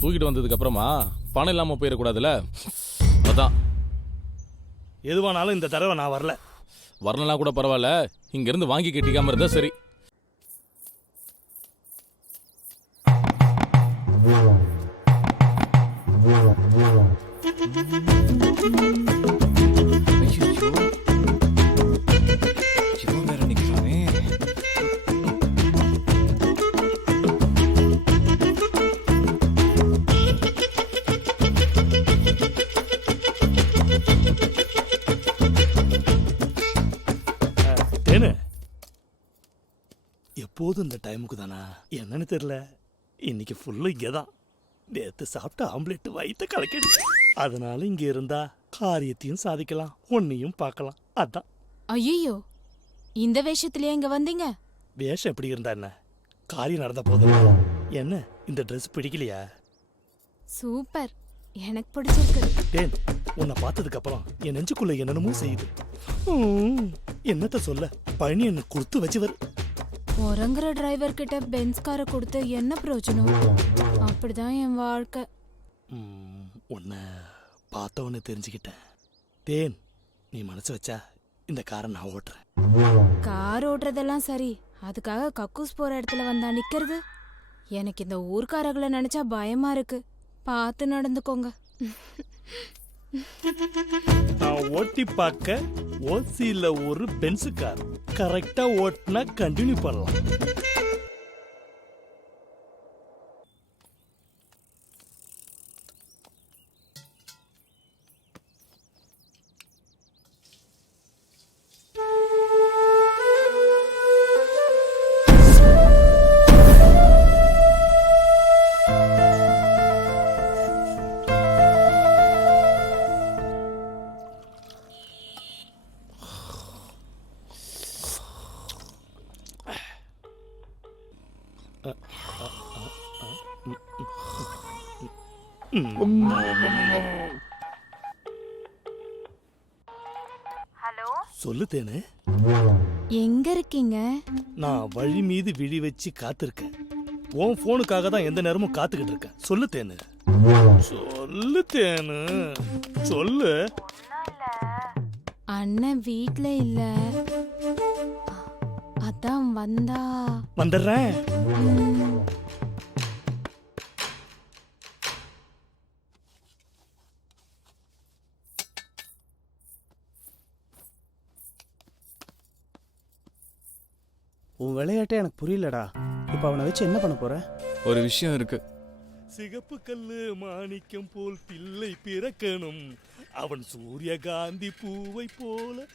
தூக்கிட்டு வந்ததுக்கு அப்புறமா பணம் இல்லாம போயிடக்கூடாதுல, அதான். எதுவானாலும் இந்த தடவை நான் வரல. வரலாம் கூட பரவாயில்ல, இங்க இருந்து வாங்கி கட்டிக்காம இருந்தா சரி. தேனு எப்போதும் இந்த டைமுக்கு தானா என்னன்னு தெரியல. இன்னைக்கு ஃபுல்லு இங்கதான். நேத்து சாப்பிட்ட ஆம்லெட் வயிற்ற கலக்கிடு. அதனால இங்க இருந்தா காரியத்தையும் சாதிக்கலாம், ஒன்னையும் பார்க்கலாம். அதான். ஐயோ, இந்த வேஷத்திலேயே இங்க வந்தீங்க? வேஷம் எப்படி இருந்தா என்ன, காரியம் நடந்த போதும். என்ன இந்த ட்ரெஸ் பிடிக்கலையா? சூப்பர், எனக்கு பிடிச்சிருக்கு. டேன், உன்னை பார்த்ததுக்கு அப்புறம் என் நெஞ்சுக்குள்ள என்னென்னமோ செய்யுது. என்னத்த சொல்ல, பழனி என்ன கொடுத்து வச்சுவர். உறங்குற டிரைவர் கிட்ட பென்ஸ் காரை கொடுத்து என்ன பிரயோஜனம்? அப்படிதான் என் வாழ்க்கை. உன்னை பார்த்தவொன்னு தெரிஞ்சுக்கிட்டேன். தேன், நீ மனசு வச்சா இந்த காரை நான் ஓட்டுறேன். கார் ஓட்டுறதெல்லாம் சரி, அதுக்காக கக்கூஸ் போற இடத்துல வந்தா நிக்கிறது? எனக்கு இந்த ஊர்க்காரர்களை நினைச்சா பயமா இருக்கு. பார்த்து நடந்துக்கோங்க. நான் ஓட்டி பார்க்க ஓசியில ஒரு பென்சு கார் கரெக்டா ஓட்டினா கண்டினியூ பண்ணலாம். ஹலோ, சொல்லு தேனு. எங்க இருக்கீங்க? நான் வழி மீது விழி வச்சு காத்திருக்கேன். உன் போனுக்காக தான் எந்த நேரமும் காத்துக்கிட்டு இருக்கேன். சொல்லு தேனு. சொல்லு தேனு, சொல்லு. அண்ணன் வீட்ல இல்ல, அதான் வந்தா வந்துடுறேன். உன் விளையாட்டே எனக்கு புரியலடா. இப்ப அவனை வச்சு என்ன பண்ண போற? ஒரு விஷயம் இருக்கு. சிகப்பு கல்லு மாணிக்கம் போல் பிள்ளை பிறக்கணும், அவன் சூரியகாந்தி பூவை போல.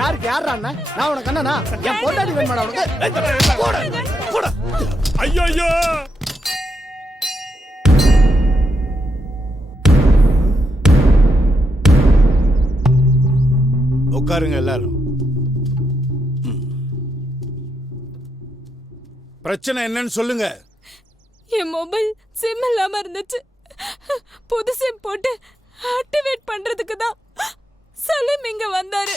யாருக்கு யாரா நான் உனக்கு அண்ணனா என் பொண்டாட்டி வேணுமாடா உனக்கு ஐயோ உட்காருங்க எல்லாரும். பிரச்சனை என்னன்னு சொல்லுங்க. என் மொபைல் சிம் இல்லாம இருந்துச்சு. புது சிம் போட்டு ஆக்டிவேட் பண்றதுக்கு தான் சலீம் இங்க வந்தாரு.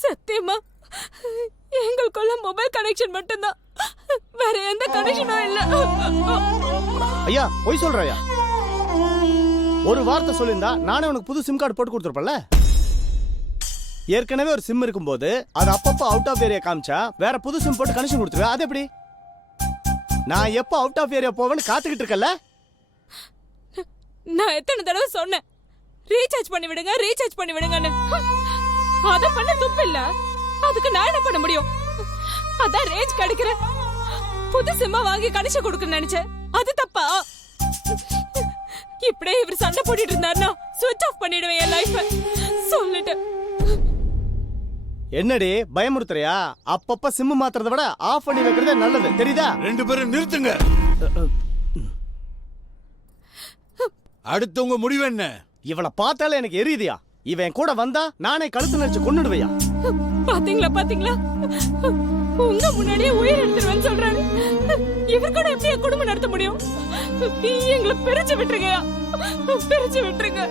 சத்தியமா எங்களுக்குள்ள மொபைல் கனெக்ஷன் மட்டும்தான், வேற எந்த கனெக்ஷனும் இல்ல. ஐயா போய் சொல்றியா? ஒரு வார்த்தை சொல்லியிருந்தா நானே உனக்கு புது சிம் கார்டு போட்டு கொடுத்துருப்பேன்ல. ஏற்கனவே ஒரு சிம் இருக்கும்போது அது அப்பப்போ அவுட் ஆஃப் ஏரியா காமிச்சா வேற புது சிம் போட்டு கனெக்ஷன் கொடுத்துருவேன். அது எப்படி? நான் எப்போ அவுட் ஆஃப் ஏரியா போவேன்னு காத்துக்கிட்டு இருக்கல. நான் எத்தனை தடவை சொன்னேன் ரீசார்ஜ் பண்ணி விடுங்க, ரீசார்ஜ் பண்ணி விடுங்கன்னு. அத பண்ண துப்பு இல்ல, அதுக்கு நான் என்ன பண்ண முடியும்? அதான் ரேஞ்ச் கிடைக்கிற புது சிம்மா வாங்கி கனெக்ஷன் கொடுக்க நினைச்சேன். அது தப்பா? இப்படியே இவர் சண்டை போட்டுட்டு இருந்தாருன்னா சுவிட்ச் ஆஃப் பண்ணிடுவேன் என் லைஃப். சொல்லிட்டு என்னடி பயமுறுத்துறியா? அப்பப்ப சிம் மாத்துறதை விட ஆஃப் பண்ணி வைக்கிறதே நல்லது, தெரியுதா? ரெண்டு பேரும் நிறுத்துங்க. அடுத்து உங்க முடிவு என்ன? இவளை பார்த்தாலே எனக்கு எரியுதியா. இவன் கூட வந்தா நானே கழுத்து நெரிச்சு கொன்னுடுவையா. பாத்தீங்களா பாத்தீங்களா, உங்க முன்னாடியே உயிர் எடுத்துருவேன்னு சொல்றாரு. இவர் கூட எப்படி குடும்பம் நடத்த முடியும்? எங்களை பிரிச்சு விட்டுருங்க, பிரிச்சு விட்டுருங்க.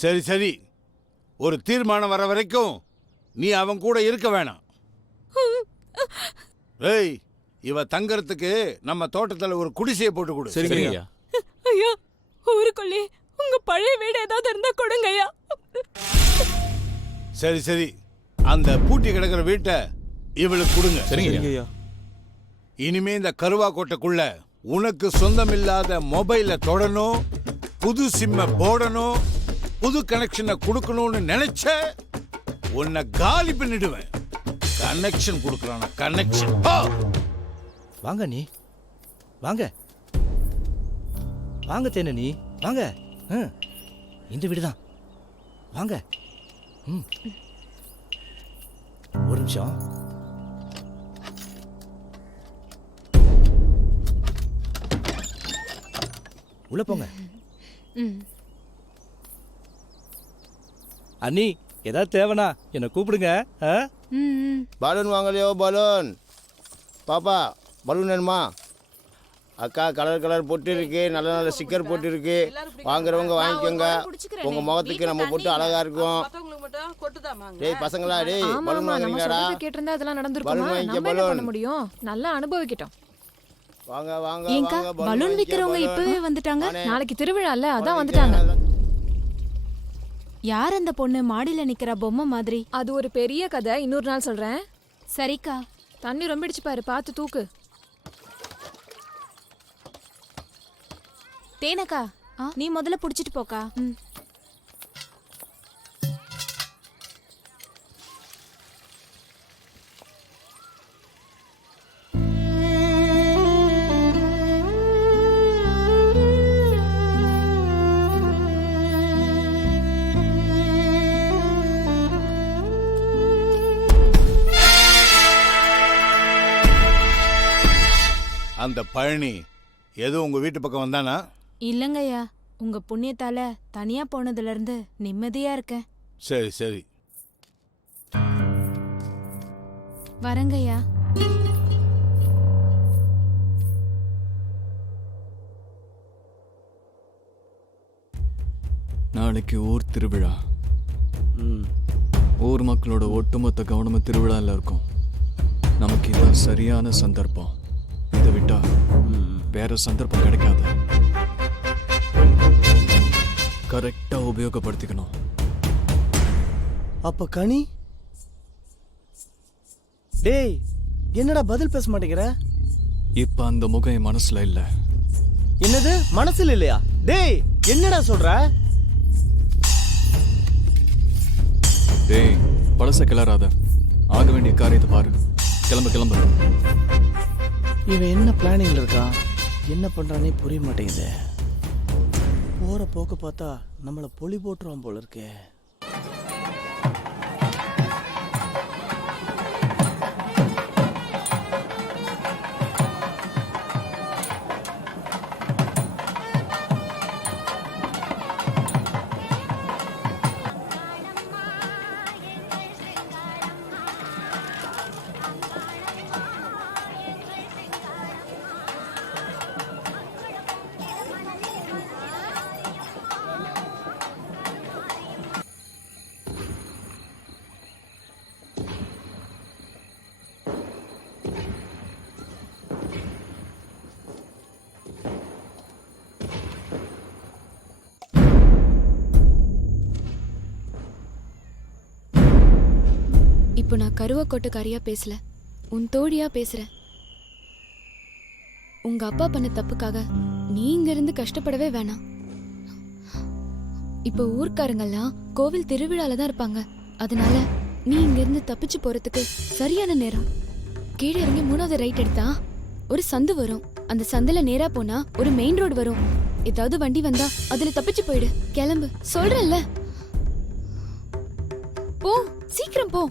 சரி சரி, ஒரு தீர்மானம் வர வரைக்கும் நீ அவன் கூட இருக்க வேணாம். ஏய், இவ தங்கறதுக்கு நம்ம தோட்டத்துல ஒரு குடிசையை போட்டு கொடு. சரிங்க ஐயா, ஊருக்குள்ளே உங்க பழைய வீடு ஏதாவது இருந்தா கொடுங்க ஐயா. சரி சரி, அந்த பூட்டி கிடக்கிற வீட்டை இவளுக்கு கொடுங்க. சரிங்க. இனிமே இந்த கருவா கோட்டைக்குள்ள உனக்கு சொந்தமில்லாத மொபைல தொடணும், புது சிம்ம போடணும், புது கனெக்ஷனை கொடுக்கணும்னு நினைச்ச உன்னை காலி பண்ணிடுவேன். கனெக்ஷன் கொடுக்கறான கனெக்ஷன். வாங்க நீ வாங்க வாங்க தேன நீ வாங்க. இந்த வீடுதான், வாங்க. ஒரு நிமிஷம். உள்ள போங்க. அண்ணி, ஏதாவது தேவைனா என்ன கூப்பிடுங்க. பலூன் வாங்கலையோ? பலூன் பாப்பா, பலூன் வேணுமா? அக்கா, கலர் கலர் பொட்டு இருக்கு, நல்ல நல்ல ஸ்டிக்கர் போட்டு இருக்கு, வாங்குறவங்க வாங்கிக்கோங்க. உங்க முகத்துக்கு நம்ம பொட்டு அழகா இருக்கும். டேய் பசங்களா, டேய் பலூன் வாங்குறீங்கடா? கேட்டிருந்தா அதெல்லாம் நடந்துருக்குமா? பலூன் வாங்கிக்க. நம்ம என்ன பலூன் பண்ண முடியும்? நல்லா அனுபவிக்கிட்டோம். வாங்க வாங்க ஏங்கா, வாங்க. பலூன் விக்கிறவங்க இப்பவே வந்துட்டாங்க. நாளைக்கு திருவிழா இல்ல, அதான் வந்துட்டாங்க. யார் அந்த பொண்ணு மாடியில நிக்கிற பொம்மை மாதிரி? அது ஒரு பெரிய கதை, இன்னொரு நாள் சொல்றேன். சரிக்கா. தண்ணி ரொம்பிடுச்சு பாரு, பார்த்து தூக்கு. தேனக்கா, நீ முதல்ல புடிச்சிட்டு போக்கா. அந்த பழனி எதுவும் உங்க வீட்டு பக்கம் வந்தானா? இல்லங்கய்யா, உங்க புண்ணியத்தால தனியா போனதுல இருந்து நிம்மதியா இருக்கேன். சரி சரி, வரங்கய்யா. நாளைக்கு ஊர் திருவிழா. ஊர் மக்களோட ஒட்டுமொத்த கவனமும் திருவிழாவில் இருக்கும். நமக்கு இதான் சரியான சந்தர்ப்பம். இதை விட்டா வேற சந்தர்ப்பம் கிடைக்காது. கரெக்டா உபயோகப்படுத்திக்கணும். அப்ப கனி டேய் என்னடா பதில் பேச மாட்டேங்கிற? இப்ப அந்த முகம் என் மனசுல இல்ல. என்னது மனசுல இல்லையா? டேய் என்னடா சொல்ற? டேய் பழச கிளறாத. ஆக வேண்டிய காரியத்தை பாரு. கிளம்பு கிளம்பு. இவன் என்ன பிளானிங்ல இருக்கான்? என்ன பண்றானே புரிய மாட்டேங்குது. போற போக்க பார்த்தா நம்மள பொலி போட்டுருவான் போல இருக்கே. இப்போ நான் கருவாக்கோட்டைக்காரியா பேசல, உன் தோழியா பேசுறேன். உங்க அப்பா பண்ண தப்புக்காக நீ இங்க இருந்து கஷ்டப்படவே வேணாம். இப்போ ஊர்க்காரங்கெல்லாம் கோவில் திருவிழால தான் இருப்பாங்க. அதனால நீ இங்க இருந்து தப்பிச்சு போறதுக்கு சரியான நேரம். கீழே இறங்கி 3வது ரைட் எடுத்தா ஒரு சந்து வரும். அந்த சந்துல நேரா போனா ஒரு மெயின் ரோடு வரும். ஏதாவது வண்டி வந்தா அதுல தப்பிச்சு போயிடு. கிளம்பு சொல்றேன்ல. போ சீக்கிரம் போ.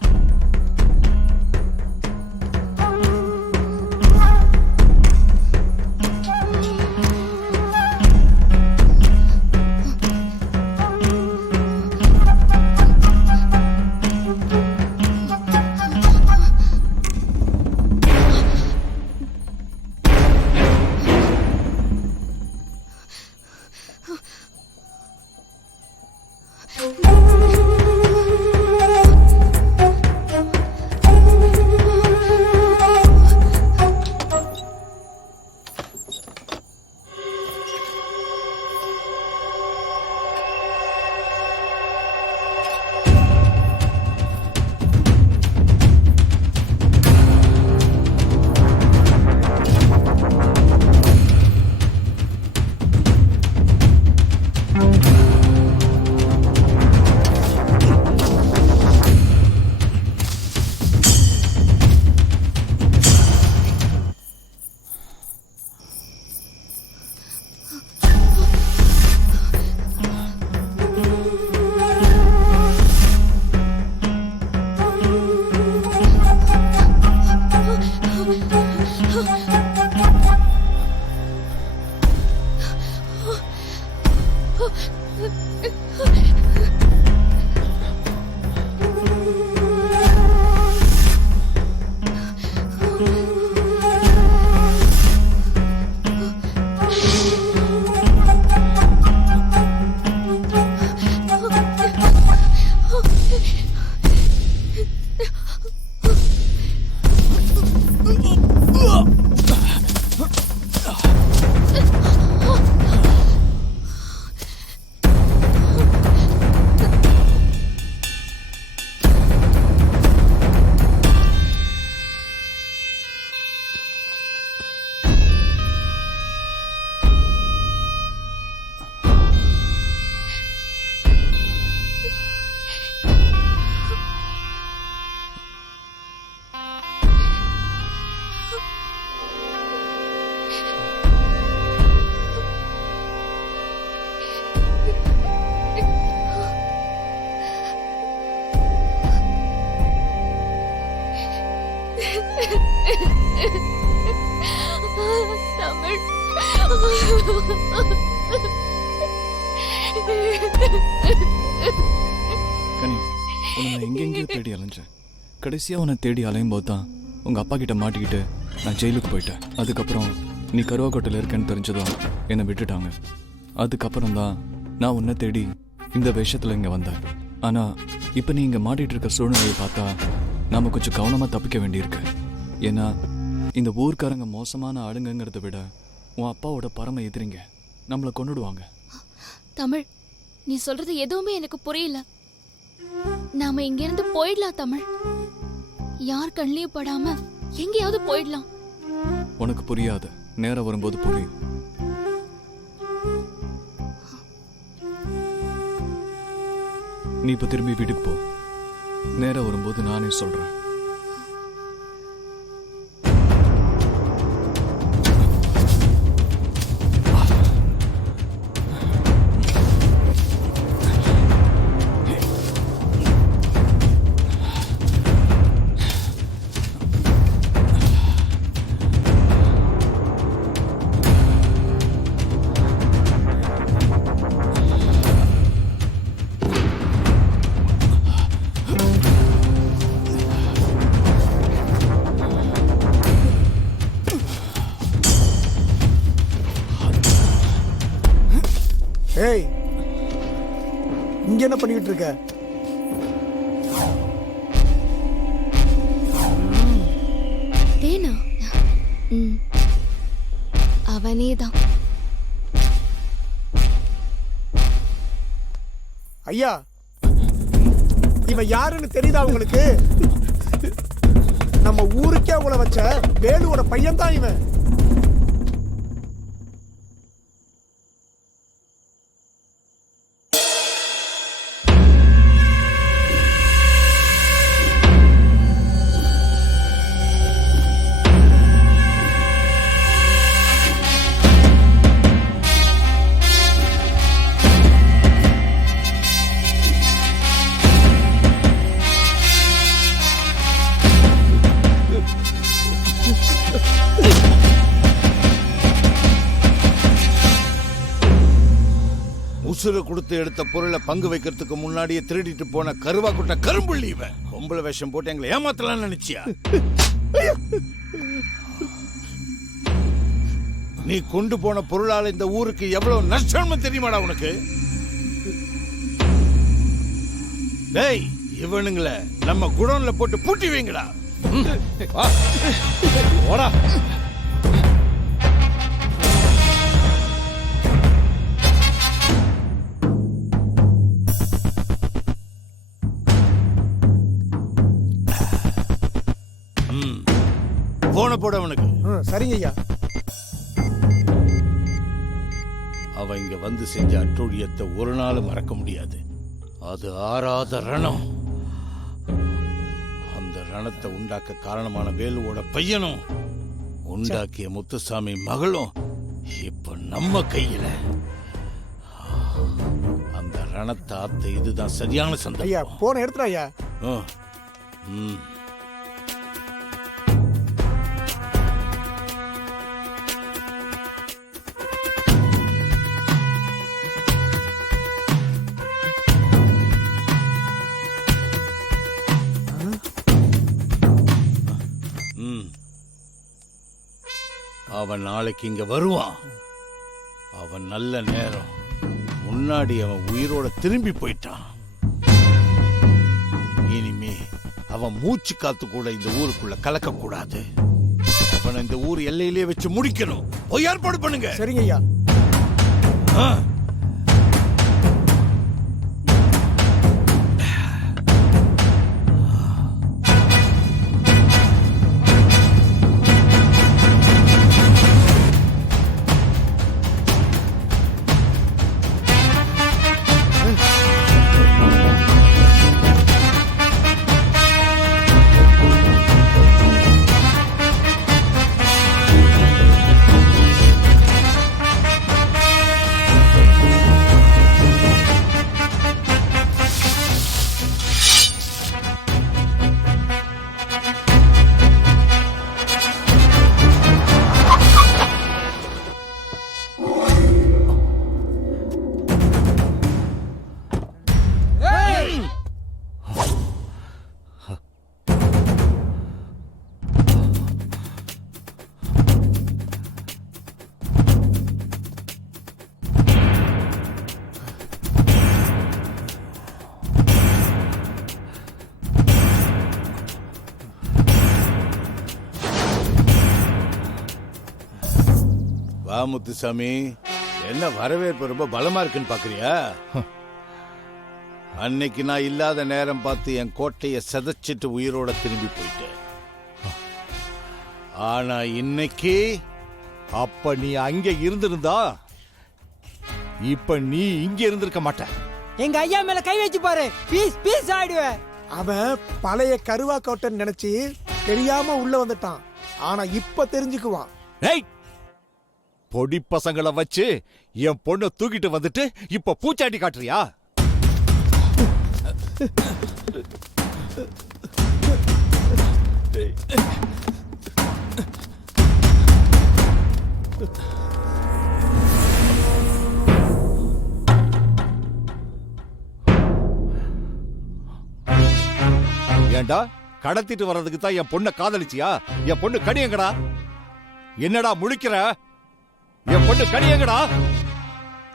தமிழ் கனி, உன்னை எங்கெங்கேயோ தேடி அலைஞ்சேன். கடைசியா உன்னை தேடி அலையும் போது தான் உங்க அப்பா கிட்ட மாட்டிக்கிட்டு நான் ஜெயிலுக்கு போயிட்டேன். அதுக்கப்புறம் நீ கருவாக்கோட்டையில் இருக்கேன்னு தெரிஞ்சதும் என்னை விட்டுட்டாங்க. அதுக்கப்புறம் தான் நான் உன்னை தேடி இந்த விஷயத்துல இங்க வந்தேன். ஆனா இப்ப நீ இங்க மாட்டிட்டு இருக்க சூழ்நிலையை பார்த்தா நாம கொஞ்சம் கவனமா தப்பிக்க வேண்டியிருக்கு. ஏன்னா இந்த ஊர்க்காரங்க மோசமான ஆளுங்கிறத விட உன் அப்பாவோட பரம எதிரிங்க, நம்மளை கொன்னுடுவாங்க. தமிழ், நீ சொல்றது எதுவுமே எனக்கு புரியல. நாம இங்க இருந்து போயிடலாம் தமிழ். யார் கண்ணிலையும் படாம எங்கேயாவது போயிடலாம். உனக்கு புரியாது, நேரம் வரும்போது புரியும். நீ இப்ப திரும்பி வீட்டுக்கு போ. நேரம் வரும்போது நானே சொல்றேன். ஏய், இங்க என்ன பண்ணிக்கிட்டு இருக்க? தேனா? அவனேதான். ஐயா, இவன் யாருன்னு தெரியுதா உங்களுக்கு? நம்ம ஊருக்கே உங்களை வச்ச வேலுவோட பையன் தான் இவன். உசுர கொடுத்து எடுத்த பொருளை பங்கு வைக்கிறதுக்கு முன்னாடியே திருடிட்டு போன கருவா குட்ட கரும்புள்ளி இவன். பொம்பளை வேஷம் போட்டு எங்களை ஏமாத்தலாம் நினைச்சியா? நீ கொண்டு போன பொருளால இந்த ஊருக்கு எவ்வளவு நஷ்டம் தெரியுமாடா உனக்கு? டேய், இவனுங்களை நம்ம குடோன்ல போட்டு பூட்டி வைங்கடா. ஓடா. போன போட அவனுக்கு. சரிங்க ஐயா. அவன் இங்க வந்து செஞ்ச அட்டூழியத்தை ஒரு நாள் மறக்க முடியாது. அது ஆறாத ரணம். அந்த ரணத்தை உண்டாக்க காரணமான வேலுவோட பையனும் உண்டாக்கிய முத்துசாமி மகளும் இப்ப நம்ம கையில. அந்த ரணத்தை ஆத்த இதுதான் சரியான சந்தர்ப்பம். ஐயா, போன எடுத்துறா ஐயா. அவன் நாளைக்கு இங்க வருவான். அவன் நல்ல நேரம். முன்னாடி அவன் உயிரோட திரும்பி போயிட்டான். இனிமே அவன் மூச்சு காத்து கூட இந்த ஊருக்குள்ள கலக்க கூடாது. அவன் இந்த ஊர் எல்லையிலே வச்சு முடிக்கணும். போய் ஏற்பாடு பண்ணுங்க. சரிங்க ஐயா. முத்துசாமி, என்ன வரவேற்பு ரொம்ப பலமா இருக்குன்னு பாக்குறியா? அன்னைக்கு நான் இல்லாத நேரம் பார்த்து என் கோட்டையை செதைச்சிட்டு உயிரோட திரும்பி போயிட்டேன். ஆனா இன்னைக்கு அப்ப நீ அங்க இருந்திருந்தா இப்ப நீ இங்க இருந்திருக்க மாட்ட. எங்க ஐயா மேல கை வச்சு பாரு, பீஸ் பீஸ் ஆயிடுவேன். அவன் பழைய கருவா கோட்டைன்னு நினைச்சு தெரியாம உள்ள வந்துட்டான். ஆனா இப்ப தெரிஞ்சுக்குவான். பொடி பசங்களை வச்சு என் பொண்ணை தூக்கிட்டு வந்துட்டு இப்ப பூச்சாண்டி காட்டுறியா? ஏண்டா, கடத்திட்டு வர்றதுக்கு தான் என் பொண்ணை காதலிச்சியா? என் பொண்ணு கடியங்கடா. என்னடா முழிக்கிற? என் பொண்ணு கடியங்கடா.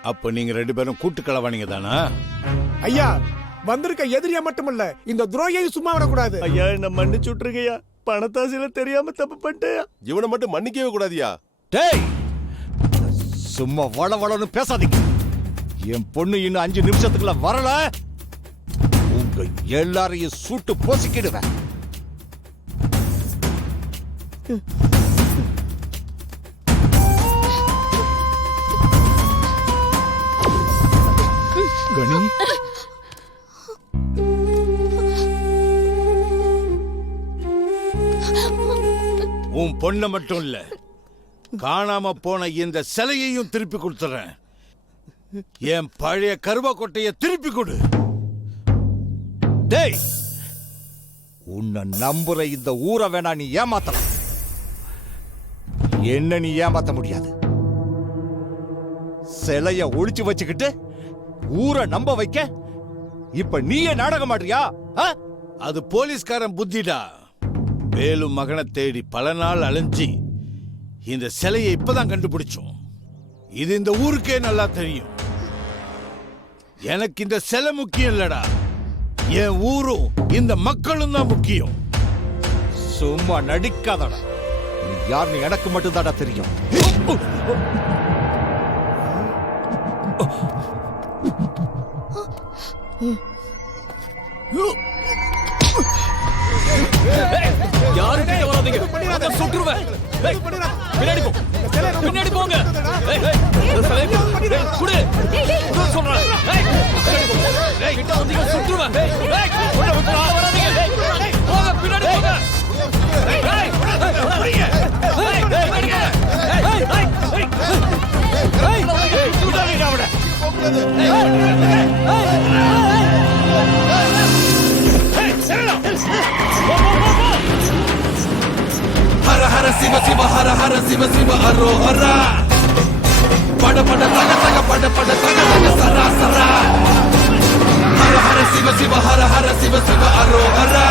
அப்ப நீங்க 2 பேரும் கூட்டு களவானீங்க தானா? ஐயா, வந்திருக்க எதிரியா மட்டுமல்ல, இந்த துரோகியை சும்மா விடக்கூடாது. ஐயா, என்ன மன்னிச்சு விட்டுருங்கய்யா. பணத்தாசில தெரியாம தப்பு பண்ணிட்டேன். இவனை மட்டும் மன்னிக்கவே கூடாதியா? டேய், சும்மா வளவளன்னு பேசாதீங்க. என் பொண்ணு இன்னும் 5 நிமிஷத்துக்குள்ள வரல, உங்க எல்லாரையும் சுட்டு போசிக்கிடுவேன். கணி, உன் பொண்ண மட்டும் இல்ல, காணாம போன இந்த சிலையையும் திருப்பி கொடுத்துறேன். என் பழைய கருவா கோட்டையை திருப்பி கொடு. டேய், உன்னை நம்புற இந்த ஊரை வேணா நீ ஏமாத்தலாம், என்ன நீ ஏமாத்த முடியாது. சிலைய ஒளிச்சு வச்சுக்கிட்டு ஊரை நம்ப வைக்க இப்ப நீயே நாடகம் ஆடுறியா? அது போலீஸ்காரன் புத்திடா. வேலு மகனை தேடி பல நாள் அலைஞ்சி இந்த சிலையை இப்பதான் கண்டுபிடிச்சோம். இது இந்த ஊருக்கே நல்லா தெரியும். எனக்கு இந்த சிலை முக்கியம் இல்லடா, என் ஊரும் இந்த மக்களும் தான் முக்கியம். சும்மா நடிக்காதடா. நீ யாருன்னு எனக்கு மட்டும் தாடா தெரியும். யாரு கிட்ட வராதீங்க, நான் சுட்டுருவேன். பின்னாடி போ, பின்னாடி போங்க. குடு சொல்றேன். கிட்ட வந்தீங்க சுட்டுருவேன். வராதீங்க, போங்க, பின்னாடி போங்க. ஹர ஹர சிவ சிவ ஹர ஹர சிவ சிவ அரோ ஹரா பட பட தக தக பட பட தக தக சரா சரா ஹர ஹர சிவ சிவ ஹர ஹர சிவ சிவ அரோ ஹரா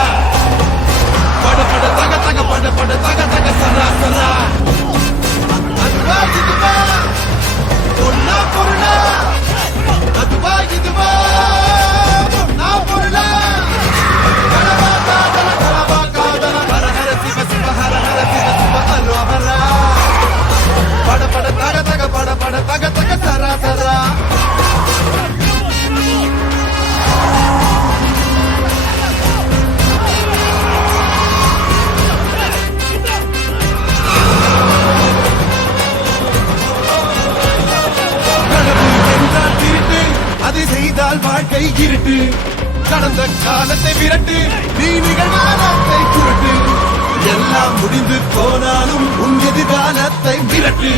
பட பட தக தக பட பட தக தக சரா சரா அதுவா இதுவா பொன்னா பொருளா அதுவா இதுவா பொன்னா பொருளா கடவா காதல கடவா காதல ஹர ஹர சிவ சிவ ஹர ஹர சிவ சிவ அரோ ஹரா பட பட தக தக பட பட தக தக சரா சரா அதை செய்தால் வாழ்க்கை இருட்டு, கடந்த காலத்தை விரட்டு, நீ நிகழ்காலத்தை குரட்டு, எல்லாம் முடிந்து போனாலும் உன் எதிர்காலத்தை விரட்டு.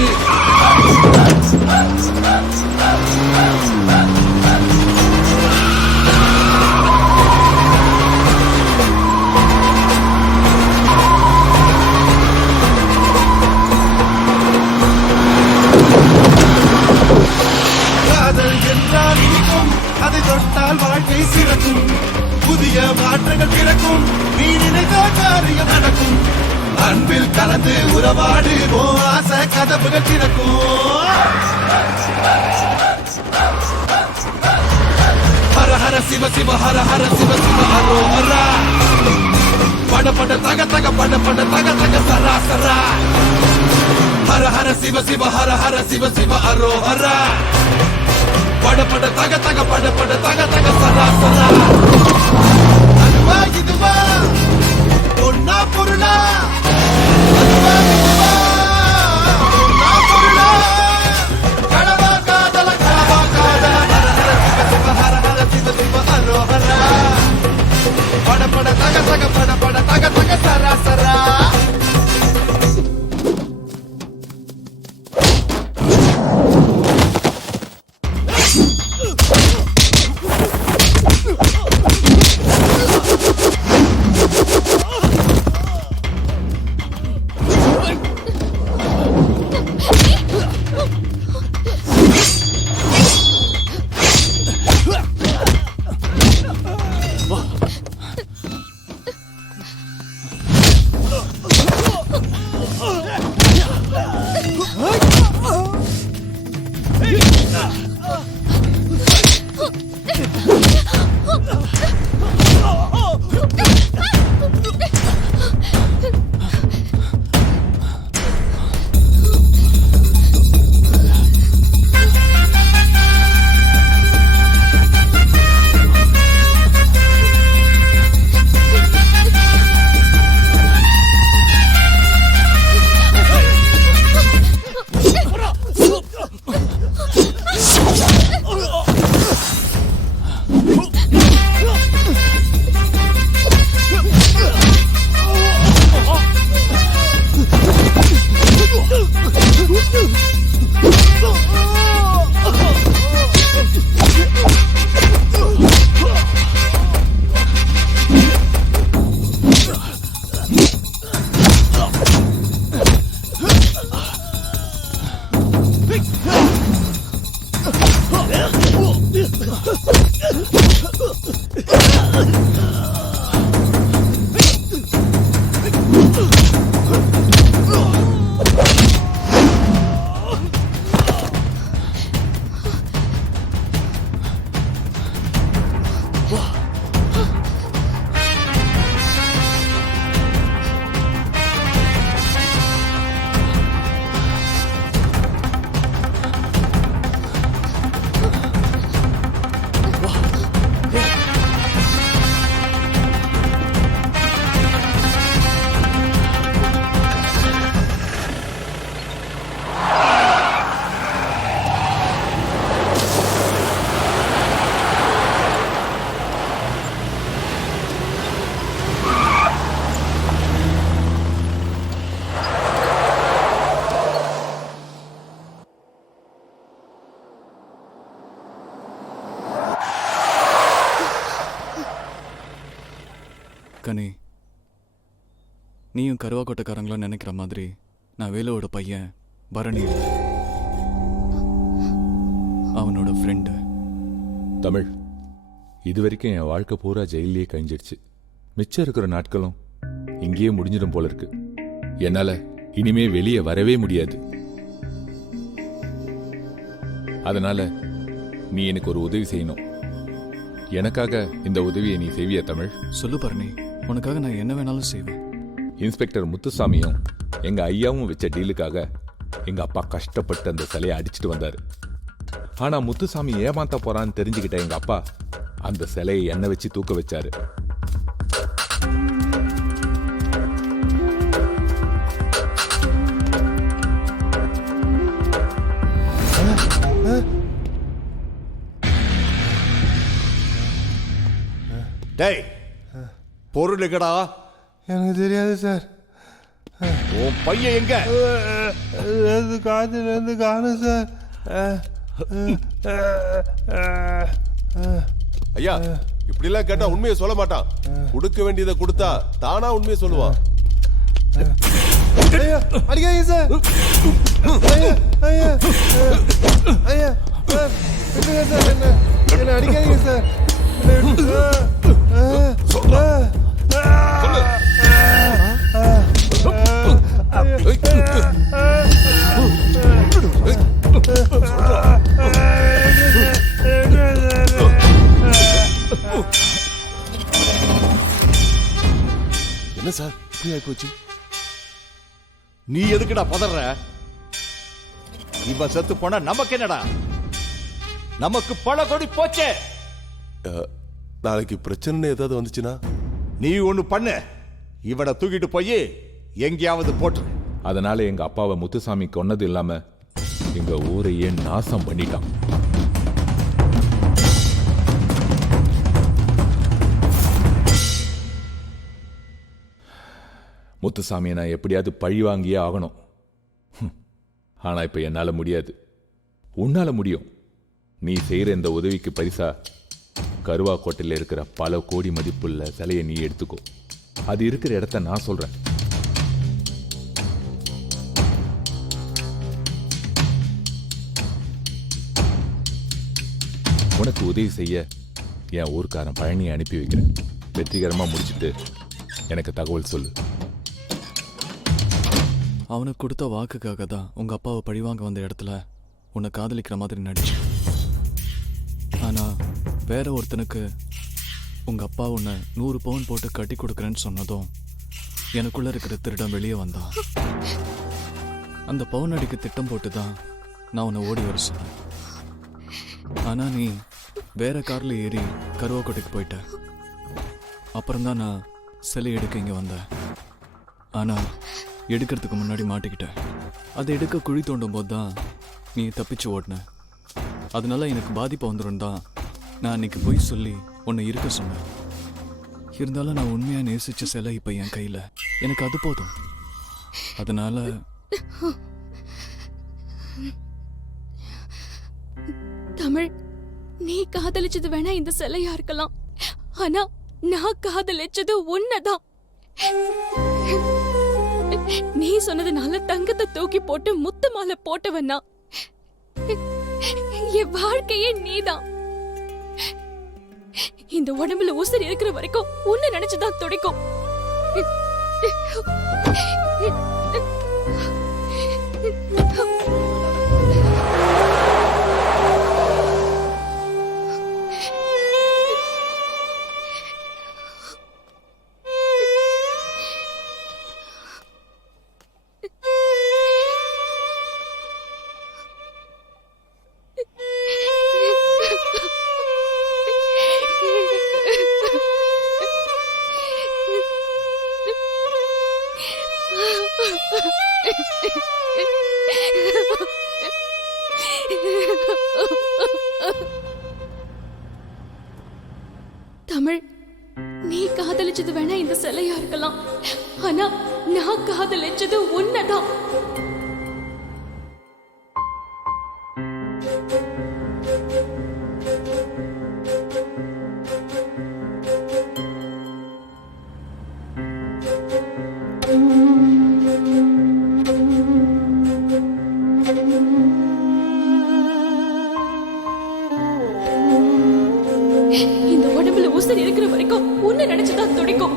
காதல் என்றால் இனிக்கும், அதை தொட்டால் வாழ்க்கை சிறக்கும், புதிய மாற்றங்கள் பிறக்கும், நீ நினைத்த காரியம் நடக்கும், அன்பில் கலந்து உறவாடு, ஓ ஆசை கதவுகள் திறக்கும். ஹர ஹர சிவ சிவ ஹர ஹர சிவ சிவ அரோ ஹரா பட பட தக தக பட பட தக தக சரா சரா ஹர ஹர சிவ சிவ ஹர ஹர சிவ சிவ அரோஹரா பட பட தக தக பட பட தக தக சரா சரா அதுவா இதுவா ஒன்னா பொருளா அதுவா இதுவா ஒன்னா பொருளா கடவா காதல கடவா காதல ஹர ஹர சிவ சிவ அரோஹரா பட பட தக தக பட பட தக தக சரா சரா கனி, நீயும் கருவாக்கோட்டைக்காரங்களும் நினைக்கிற மாதிரி நான் வேலுவோட பையன் பரணி இல்லை. அவனோட ஃப்ரெண்டு. தமிழ், இது வரைக்கும் என் வாழ்க்கை பூரா ஜெயிலே கழிஞ்சிடுச்சு. மிச்சம் இருக்கிற நாட்களும் இங்கேயே முடிஞ்சிடும் போல இருக்கு. என்னால இனிமே வெளியே வரவே முடியாது. அதனால நீ எனக்கு ஒரு உதவி செய்யணும். எனக்காக இந்த உதவியை நீ செய்வியா தமிழ்? சொல்லு பரணி, உனக்காக நான் என்ன வேணாலும் செய்வேன். இன்ஸ்பெக்டர் முத்துசாமியும் எங்க ஐயாவும் வச்ச டீலுக்காக எங்க அப்பா கஷ்டப்பட்டு அந்த சிலையை அடிச்சுட்டு வந்தாரு. ஆனா முத்துசாமி ஏமாத்த போறான்னு தெரிஞ்சுக்கிட்ட எங்க அப்பா அந்த சிலையை எண்ணெய் வச்சு தூக்க வச்சாரு. டேய், பொருள் எங்கடா? எனக்கு தெரியாது சார். உன் பையன் எங்க? காத்துல இருந்து காணும் சார். ஐயா, இப்படி எல்லாம் கேட்டா உண்மையை சொல்ல மாட்டான். கொடுக்க வேண்டியதை கொடுத்தா தானா உண்மையை சொல்லுவான். ஐயா, அடிக்காதீங்க சார். ஐயா, ஐயா, ஐயா, சார், விட்டுங்க சார், என்ன அடிக்காதீங்க சார். என்ன சார் இப்படி ஆகி போச்சு? நீ எதுக்குடா பதற? இவன் செத்து போனா நமக்கு என்னடா? நமக்கு பல கோடி போச்சே. நாளைக்கு பிரச்சனை ஏதாவது வந்துச்சுன்னா நீ ஒண்ணு பண்ணு, இவனை தூக்கிட்டு போய் எங்கேயாவது போட்டு. அதனால எங்க அப்பாவை முத்துசாமி கொன்னது இல்லாம எங்க ஊரையே நாசம் பண்ணிட்டான். முத்துசாமியை நான் எப்படியாவது பழி வாங்கியே ஆகணும். ஆனா இப்ப என்னால முடியாது. உன்னால முடியும். நீ செய்யற இந்த உதவிக்கு பரிசா கருவாக்கோட்டையில் இருக்கிற பல கோடி மதிப்புள்ள சிலையை நீ எடுத்துக்கோ. அது இருக்கிற இடத்த நான் சொல்றேன். உனக்கு உதவி செய்ய என் ஊர்க்காரன் பழனியை அனுப்பி வைக்கிறேன். வெற்றிகரமா முடிச்சுட்டு எனக்கு தகவல் சொல்லு. அவனுக்கு கொடுத்த வாக்குக்காக தான் உங்க அப்பாவை பழிவாங்க வந்த இடத்துல உன்னை காதலிக்கிற மாதிரி நடிச்சு. ஆனா வேற ஒருத்தனுக்கு உங்க அப்பா உன்னை 100 பவுன் போட்டு கட்டி கொடுக்குறேன்னு சொன்னதும் எனக்குள்ள இருக்கிற திருடம் வெளியே வந்தான். அந்த பவுன் அடிக்க திட்டம் போட்டு தான் நான் உன்னை ஓடி வர சொன்னேன். ஆனா நீ வேற கார்ல ஏறி கருவாக்கோட்டைக்கு போயிட்ட. அப்புறம்தான் நான் சிலை எடுக்க இங்க வந்தேன். ஆனா எடுக்கிறதுக்கு முன்னாடி மாட்டிக்கிட்டேன். அதை எடுக்க குழி தோண்டும் போது தான் நீ தப்பிச்சு ஓடின. அதனால எனக்கு பாதிப்பு வந்துடும் தான் நான் அன்னைக்கு போய் சொல்லி உன்னை இருக்க சொன்னேன். இருந்தாலும் நான் உண்மையா நேசிச்ச சிலை இப்ப என் கையில. எனக்கு அது போதும். அதனால தமிழ், நீ காதலிச்சது வேணா இந்த சிலையா இருக்கலாம். ஆனா நான் காதலிச்சது உன்னதான். நீ சொன்னதுனால தங்கத்தை தூக்கி போட்டு முத்து மாலை போட்டவனா? என் வாழ்க்கையே நீதான். இந்த உடம்புல உசுர் இருக்கிற வரைக்கும் உன்னை நினைச்சுதான் துடிக்கும். தமிழ், நீ காதலிச்சது வேணா இந்த சிலையா இருக்கலாம். ஆனா நான் காதலிச்சது உன்னதான். இந்த உடம்புல உசுர் இருக்கிற வரைக்கும் உன்னை நினைச்சுதான் துடிக்கும்.